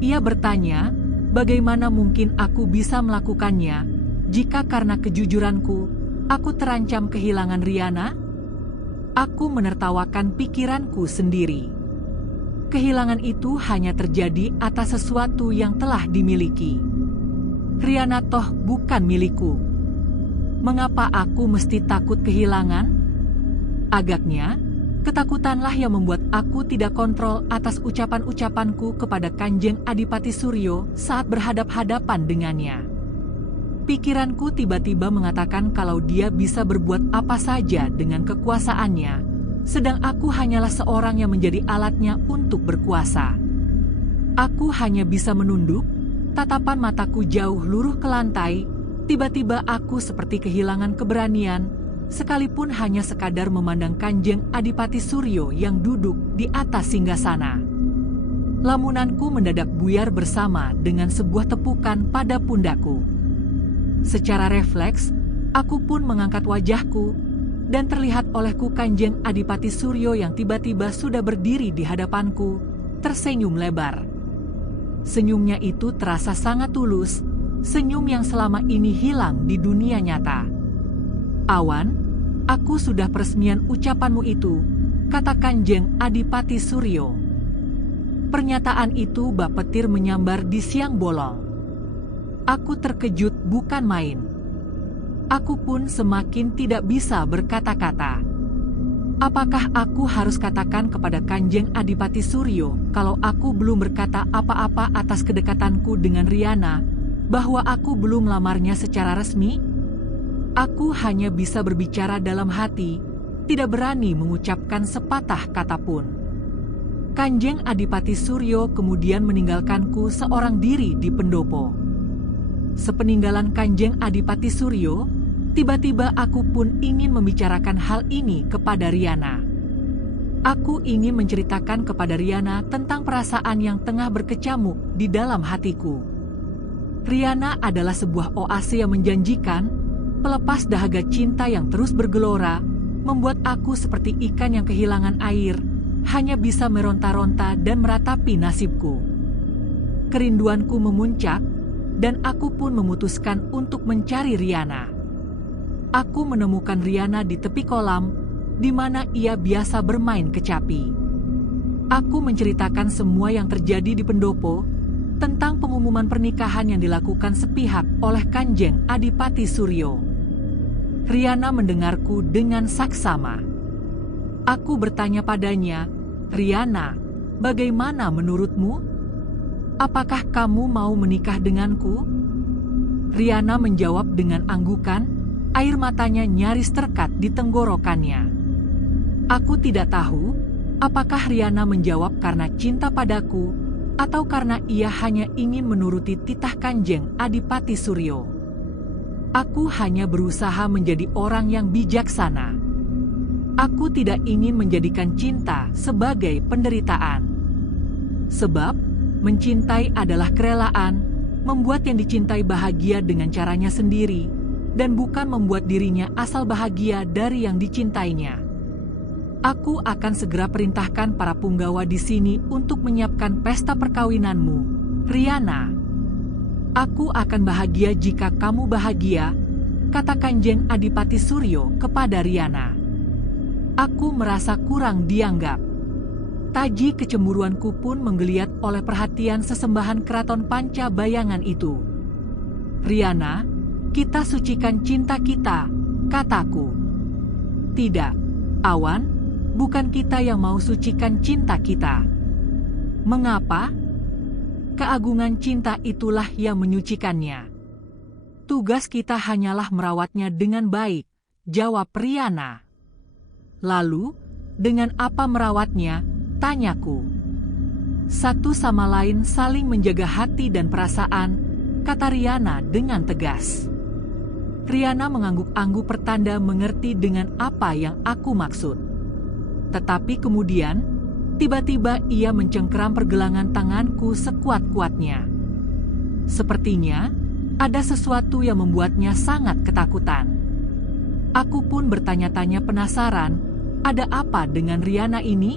Ia bertanya, bagaimana mungkin aku bisa melakukannya jika karena kejujuranku, aku terancam kehilangan Riana? Aku menertawakan pikiranku sendiri. Kehilangan itu hanya terjadi atas sesuatu yang telah dimiliki. Riana toh bukan milikku. Mengapa aku mesti takut kehilangan? Agaknya, ketakutanlah yang membuat aku tidak kontrol atas ucapan-ucapanku kepada Kanjeng Adipati Suryo saat berhadap-hadapan dengannya. Pikiranku tiba-tiba mengatakan kalau dia bisa berbuat apa saja dengan kekuasaannya, sedang aku hanyalah seorang yang menjadi alatnya untuk berkuasa. Aku hanya bisa menunduk. Tatapan mataku jauh luruh ke lantai, tiba-tiba aku seperti kehilangan keberanian, sekalipun hanya sekadar memandang Kanjeng Adipati Suryo yang duduk di atas singgasana. Lamunanku mendadak buyar bersama dengan sebuah tepukan pada pundakku. Secara refleks, aku pun mengangkat wajahku, dan terlihat olehku Kanjeng Adipati Suryo yang tiba-tiba sudah berdiri di hadapanku, tersenyum lebar. Senyumnya itu terasa sangat tulus, senyum yang selama ini hilang di dunia nyata. "Awan, aku sudah peresmian ucapanmu itu," kata Kanjeng Adipati Suryo. Pernyataan itu bak petir menyambar di siang bolong. Aku terkejut bukan main. Aku pun semakin tidak bisa berkata-kata. Apakah aku harus katakan kepada Kanjeng Adipati Suryo kalau aku belum berkata apa-apa atas kedekatanku dengan Riana, bahwa aku belum melamarnya secara resmi? Aku hanya bisa berbicara dalam hati, tidak berani mengucapkan sepatah kata pun. Kanjeng Adipati Suryo kemudian meninggalkanku seorang diri di pendopo. Sepeninggalan Kanjeng Adipati Suryo, tiba-tiba aku pun ingin membicarakan hal ini kepada Riana. Aku ingin menceritakan kepada Riana tentang perasaan yang tengah berkecamuk di dalam hatiku. Riana adalah sebuah oase yang menjanjikan, pelepas dahaga cinta yang terus bergelora, membuat aku seperti ikan yang kehilangan air, hanya bisa meronta-ronta dan meratapi nasibku. Kerinduanku memuncak, dan aku pun memutuskan untuk mencari Riana. Aku menemukan Riana di tepi kolam, di mana ia biasa bermain kecapi. Aku menceritakan semua yang terjadi di pendopo, tentang pengumuman pernikahan yang dilakukan sepihak oleh Kanjeng Adipati Suryo. Riana mendengarku dengan saksama. Aku bertanya padanya, "Riana, bagaimana menurutmu? Apakah kamu mau menikah denganku?" Riana menjawab dengan anggukan. Air matanya nyaris terkat di tenggorokannya. Aku tidak tahu, apakah Riana menjawab karena cinta padaku, atau karena ia hanya ingin menuruti titah Kanjeng Adipati Suryo. Aku hanya berusaha menjadi orang yang bijaksana. Aku tidak ingin menjadikan cinta sebagai penderitaan. Sebab, mencintai adalah kerelaan, membuat yang dicintai bahagia dengan caranya sendiri, dan bukan membuat dirinya asal bahagia dari yang dicintainya. Aku akan segera perintahkan para punggawa di sini untuk menyiapkan pesta perkawinanmu, Riana. Aku akan bahagia jika kamu bahagia, kata Kanjeng Adipati Suryo kepada Riana. Aku merasa kurang dianggap. Taji kecemburuanku pun menggeliat oleh perhatian sesembahan keraton Panca Bayangan itu. Riana, kita sucikan cinta kita, kataku. Tidak, Awan, bukan kita yang mau sucikan cinta kita. Mengapa? Keagungan cinta itulah yang menyucikannya. Tugas kita hanyalah merawatnya dengan baik, jawab Riana. Lalu, dengan apa merawatnya, tanyaku. Satu sama lain saling menjaga hati dan perasaan, kata Riana dengan tegas. Riana mengangguk-angguk pertanda mengerti dengan apa yang aku maksud. Tetapi kemudian, tiba-tiba ia mencengkeram pergelangan tanganku sekuat-kuatnya. Sepertinya, ada sesuatu yang membuatnya sangat ketakutan. Aku pun bertanya-tanya penasaran, ada apa dengan Riana ini?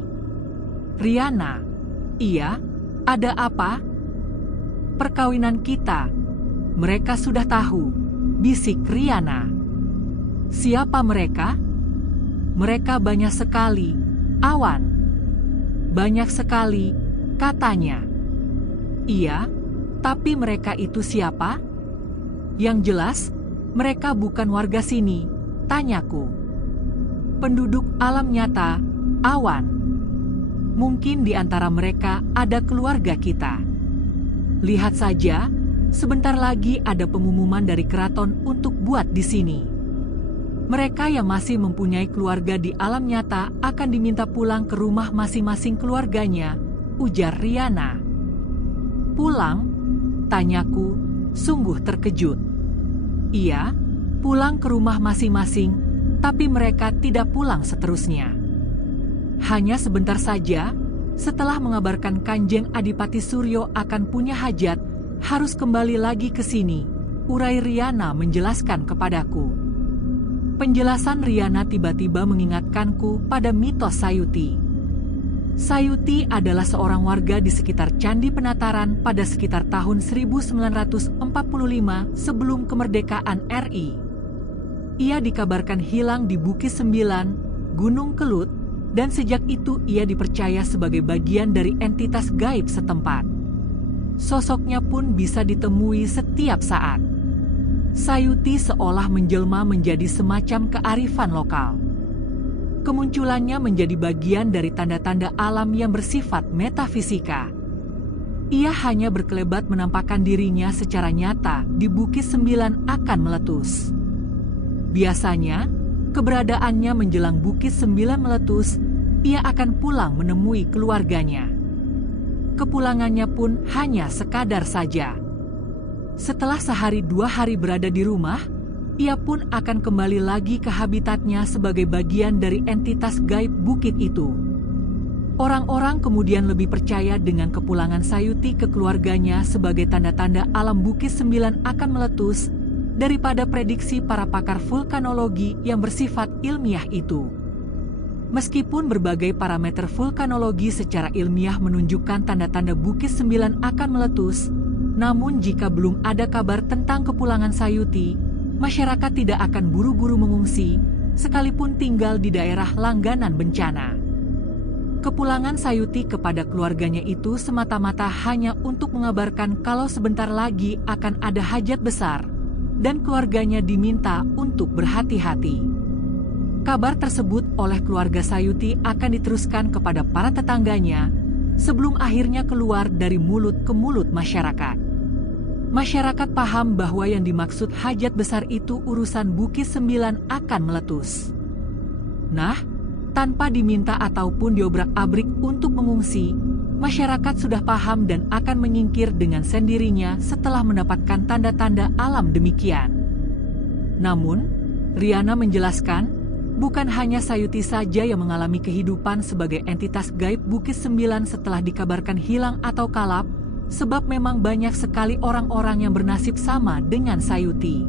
Riana, iya, ada apa? Perkawinan kita, mereka sudah tahu, bisik Riana. Siapa mereka? Mereka banyak sekali, Awan. Banyak sekali, katanya. Iya, tapi mereka itu siapa? Yang jelas, mereka bukan warga sini, tanyaku. Penduduk alam nyata, Awan. Mungkin di antara mereka ada keluarga kita. Lihat saja, sebentar lagi ada pengumuman dari keraton untuk buat di sini. Mereka yang masih mempunyai keluarga di alam nyata akan diminta pulang ke rumah masing-masing keluarganya, ujar Riana. Pulang? Tanyaku, sungguh terkejut. Iya, pulang ke rumah masing-masing, tapi mereka tidak pulang seterusnya. Hanya sebentar saja, setelah mengabarkan Kanjeng Adipati Suryo akan punya hajat, harus kembali lagi ke sini, urai Riana menjelaskan kepadaku. Penjelasan Riana tiba-tiba mengingatkanku pada mitos Sayuti. Sayuti adalah seorang warga di sekitar Candi Penataran pada sekitar tahun 1945 sebelum kemerdekaan RI. Ia dikabarkan hilang di Bukit Sembilan, Gunung Kelut, dan sejak itu ia dipercaya sebagai bagian dari entitas gaib setempat. Sosoknya pun bisa ditemui setiap saat. Sayuti seolah menjelma menjadi semacam kearifan lokal. Kemunculannya menjadi bagian dari tanda-tanda alam yang bersifat metafisika. Ia hanya berkelebat menampakkan dirinya secara nyata di Bukit Sembilan akan meletus. Biasanya, keberadaannya menjelang Bukit Sembilan meletus, ia akan pulang menemui keluarganya. Kepulangannya pun hanya sekadar saja. Setelah sehari dua hari berada di rumah, ia pun akan kembali lagi ke habitatnya sebagai bagian dari entitas gaib bukit itu. Orang-orang kemudian lebih percaya dengan kepulangan Sayuti ke keluarganya sebagai tanda-tanda alam Bukit Sembilan akan meletus daripada prediksi para pakar vulkanologi yang bersifat ilmiah itu. Meskipun berbagai parameter vulkanologi secara ilmiah menunjukkan tanda-tanda Bukit Sembilan akan meletus, namun jika belum ada kabar tentang kepulangan Sayuti, masyarakat tidak akan buru-buru mengungsi, sekalipun tinggal di daerah langganan bencana. Kepulangan Sayuti kepada keluarganya itu semata-mata hanya untuk mengabarkan kalau sebentar lagi akan ada hajat besar, dan keluarganya diminta untuk berhati-hati. Kabar tersebut oleh keluarga Sayuti akan diteruskan kepada para tetangganya, sebelum akhirnya keluar dari mulut ke mulut masyarakat. Masyarakat paham bahwa yang dimaksud hajat besar itu urusan Bukit Sembilan akan meletus. Nah, tanpa diminta ataupun diobrak-abrik untuk mengungsi, masyarakat sudah paham dan akan menyingkir dengan sendirinya setelah mendapatkan tanda-tanda alam demikian. Namun, Riana menjelaskan, bukan hanya Sayuti saja yang mengalami kehidupan sebagai entitas gaib Bukit Sembilan setelah dikabarkan hilang atau kalap, sebab memang banyak sekali orang-orang yang bernasib sama dengan Sayuti.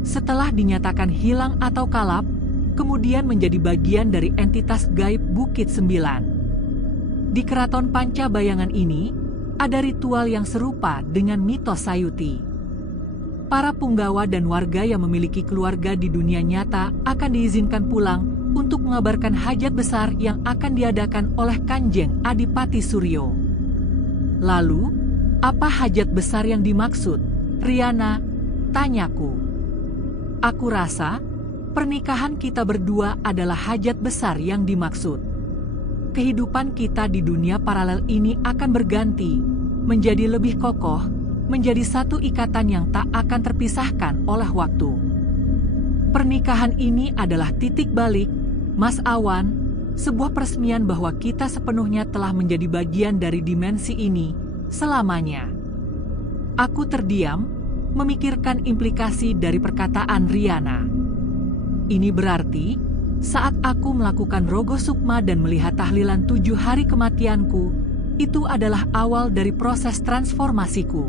Setelah dinyatakan hilang atau kalap, kemudian menjadi bagian dari entitas gaib Bukit Sembilan. Di Keraton Panca Bayangan ini, ada ritual yang serupa dengan mitos Sayuti. Para punggawa dan warga yang memiliki keluarga di dunia nyata akan diizinkan pulang untuk mengabarkan hajat besar yang akan diadakan oleh Kanjeng Adipati Suryo. Lalu, apa hajat besar yang dimaksud, Riana? Tanyaku. Aku rasa, pernikahan kita berdua adalah hajat besar yang dimaksud. Kehidupan kita di dunia paralel ini akan berganti, menjadi lebih kokoh, menjadi satu ikatan yang tak akan terpisahkan oleh waktu. Pernikahan ini adalah titik balik, Mas Awan, sebuah peresmian bahwa kita sepenuhnya telah menjadi bagian dari dimensi ini selamanya. Aku terdiam, memikirkan implikasi dari perkataan Riana. Ini berarti, saat aku melakukan rogo sukma dan melihat tahlilan 7 hari kematianku, itu adalah awal dari proses transformasiku.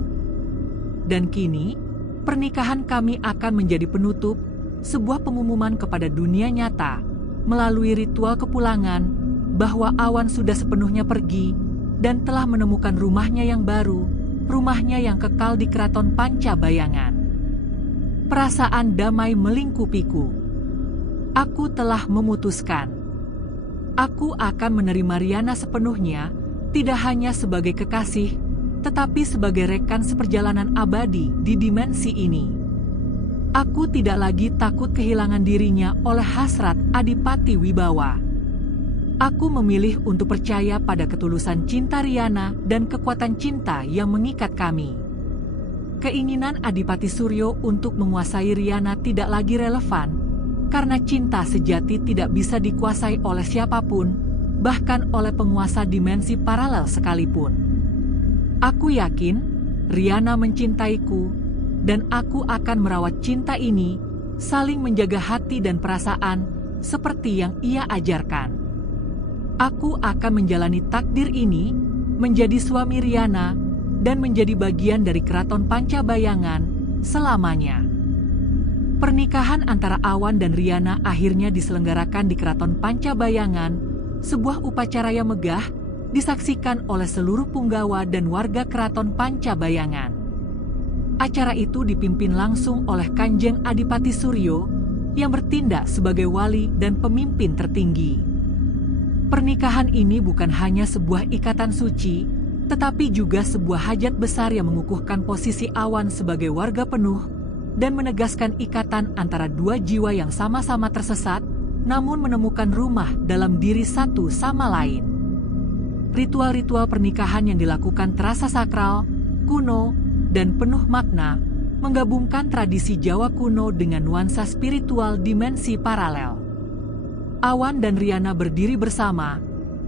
Dan kini, pernikahan kami akan menjadi penutup, sebuah pengumuman kepada dunia nyata, melalui ritual kepulangan, bahwa Awan sudah sepenuhnya pergi, dan telah menemukan rumahnya yang baru, rumahnya yang kekal di Keraton Pancabayangan. Perasaan damai melingkupiku. Aku telah memutuskan. Aku akan menerima Riana sepenuhnya, tidak hanya sebagai kekasih, tetapi sebagai rekan seperjalanan abadi di dimensi ini. Aku tidak lagi takut kehilangan dirinya oleh hasrat Adipati Wibawa. Aku memilih untuk percaya pada ketulusan cinta Riana dan kekuatan cinta yang mengikat kami. Keinginan Adipati Suryo untuk menguasai Riana tidak lagi relevan, karena cinta sejati tidak bisa dikuasai oleh siapapun, bahkan oleh penguasa dimensi paralel sekalipun. Aku yakin Riana mencintaiku, dan aku akan merawat cinta ini, saling menjaga hati dan perasaan, seperti yang ia ajarkan. Aku akan menjalani takdir ini, menjadi suami Riana, dan menjadi bagian dari Keraton Pancabayangan selamanya. Pernikahan antara Awan dan Riana akhirnya diselenggarakan di Keraton Pancabayangan, sebuah upacara yang megah, disaksikan oleh seluruh punggawa dan warga Keraton Pancabayangan. Acara itu dipimpin langsung oleh Kanjeng Adipati Suryo, yang bertindak sebagai wali dan pemimpin tertinggi. Pernikahan ini bukan hanya sebuah ikatan suci, tetapi juga sebuah hajat besar yang mengukuhkan posisi Awan sebagai warga penuh, dan menegaskan ikatan antara dua jiwa yang sama-sama tersesat, namun menemukan rumah dalam diri satu sama lain. Ritual-ritual pernikahan yang dilakukan terasa sakral, kuno, dan penuh makna, menggabungkan tradisi Jawa kuno dengan nuansa spiritual dimensi paralel. Awan dan Riana berdiri bersama,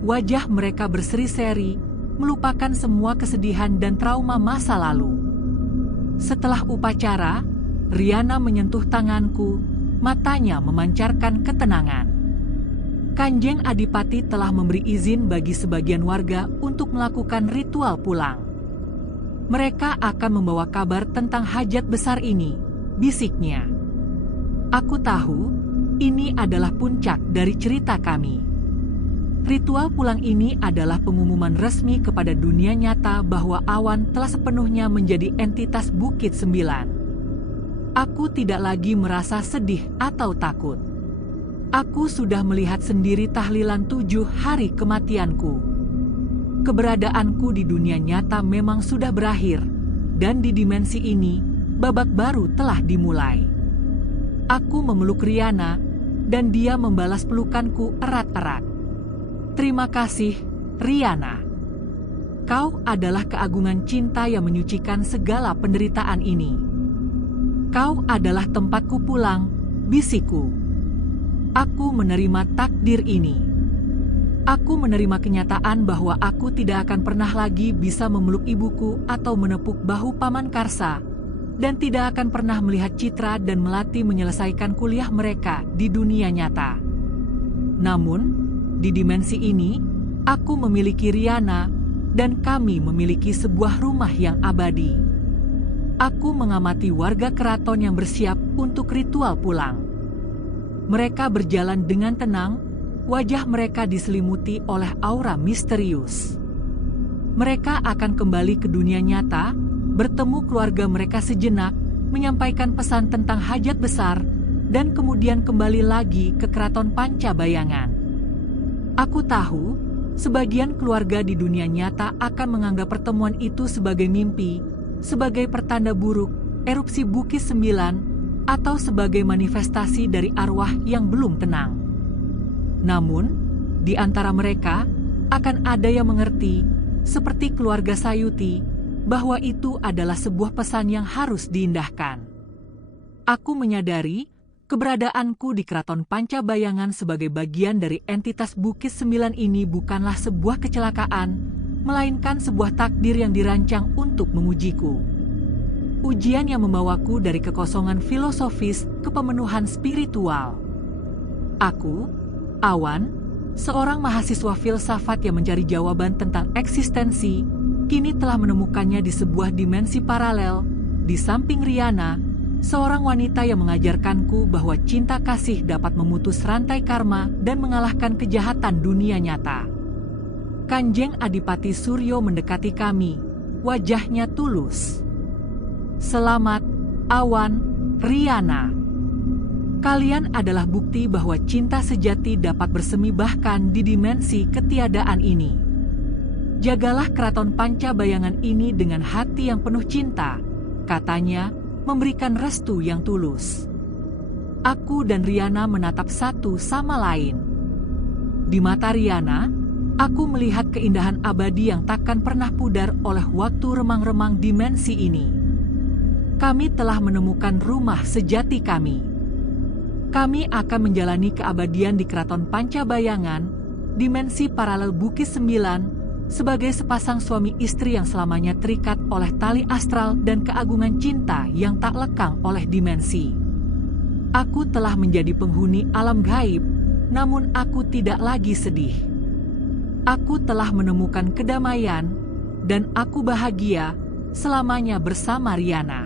wajah mereka berseri-seri, melupakan semua kesedihan dan trauma masa lalu. Setelah upacara, Riana menyentuh tanganku, matanya memancarkan ketenangan. Kanjeng Adipati telah memberi izin bagi sebagian warga untuk melakukan ritual pulang. Mereka akan membawa kabar tentang hajat besar ini, bisiknya. Aku tahu, ini adalah puncak dari cerita kami. Ritual pulang ini adalah pengumuman resmi kepada dunia nyata bahwa Awan telah sepenuhnya menjadi entitas Bukit Sembilan. Aku tidak lagi merasa sedih atau takut. Aku sudah melihat sendiri tahlilan 7 hari kematianku. Keberadaanku di dunia nyata memang sudah berakhir, dan di dimensi ini, babak baru telah dimulai. Aku memeluk Riana, dan dia membalas pelukanku erat-erat. Terima kasih, Riana. Kau adalah keagungan cinta yang menyucikan segala penderitaan ini. Kau adalah tempatku pulang, bisikku. Aku menerima takdir ini. Aku menerima kenyataan bahwa aku tidak akan pernah lagi bisa memeluk ibuku atau menepuk bahu Paman Karsa, dan tidak akan pernah melihat Citra dan Melati menyelesaikan kuliah mereka di dunia nyata. Namun, di dimensi ini, aku memiliki Riana, dan kami memiliki sebuah rumah yang abadi. Aku mengamati warga keraton yang bersiap untuk ritual pulang. Mereka berjalan dengan tenang, wajah mereka diselimuti oleh aura misterius. Mereka akan kembali ke dunia nyata, bertemu keluarga mereka sejenak, menyampaikan pesan tentang hajat besar, dan kemudian kembali lagi ke keraton Pancabayangan. Aku tahu, sebagian keluarga di dunia nyata akan menganggap pertemuan itu sebagai mimpi, sebagai pertanda buruk, erupsi Bukit 9, atau sebagai manifestasi dari arwah yang belum tenang. Namun, di antara mereka, akan ada yang mengerti, seperti keluarga Sayuti, bahwa itu adalah sebuah pesan yang harus diindahkan. Aku menyadari, keberadaanku di Keraton Pancabayangan sebagai bagian dari entitas Bukit 9 ini bukanlah sebuah kecelakaan, melainkan sebuah takdir yang dirancang untuk mengujiku. Ujian yang membawaku dari kekosongan filosofis ke pemenuhan spiritual. Aku, Awan, seorang mahasiswa filsafat yang mencari jawaban tentang eksistensi, kini telah menemukannya di sebuah dimensi paralel, di samping Riana, seorang wanita yang mengajarkanku bahwa cinta kasih dapat memutus rantai karma dan mengalahkan kejahatan dunia nyata. Kanjeng Adipati Suryo mendekati kami, wajahnya tulus. Selamat, Awan, Riana. Kalian adalah bukti bahwa cinta sejati dapat bersemi bahkan di dimensi ketiadaan ini. Jagalah keraton Pancabayangan ini dengan hati yang penuh cinta, katanya, memberikan restu yang tulus. Aku dan Riana menatap satu sama lain. Di mata Riana, aku melihat keindahan abadi yang takkan pernah pudar oleh waktu remang-remang dimensi ini. Kami telah menemukan rumah sejati kami. Kami akan menjalani keabadian di Keraton Pancabayangan, dimensi paralel Bukit 9, sebagai sepasang suami istri yang selamanya terikat oleh tali astral dan keagungan cinta yang tak lekang oleh dimensi. Aku telah menjadi penghuni alam gaib, namun aku tidak lagi sedih. Aku telah menemukan kedamaian, dan aku bahagia selamanya bersama Riana.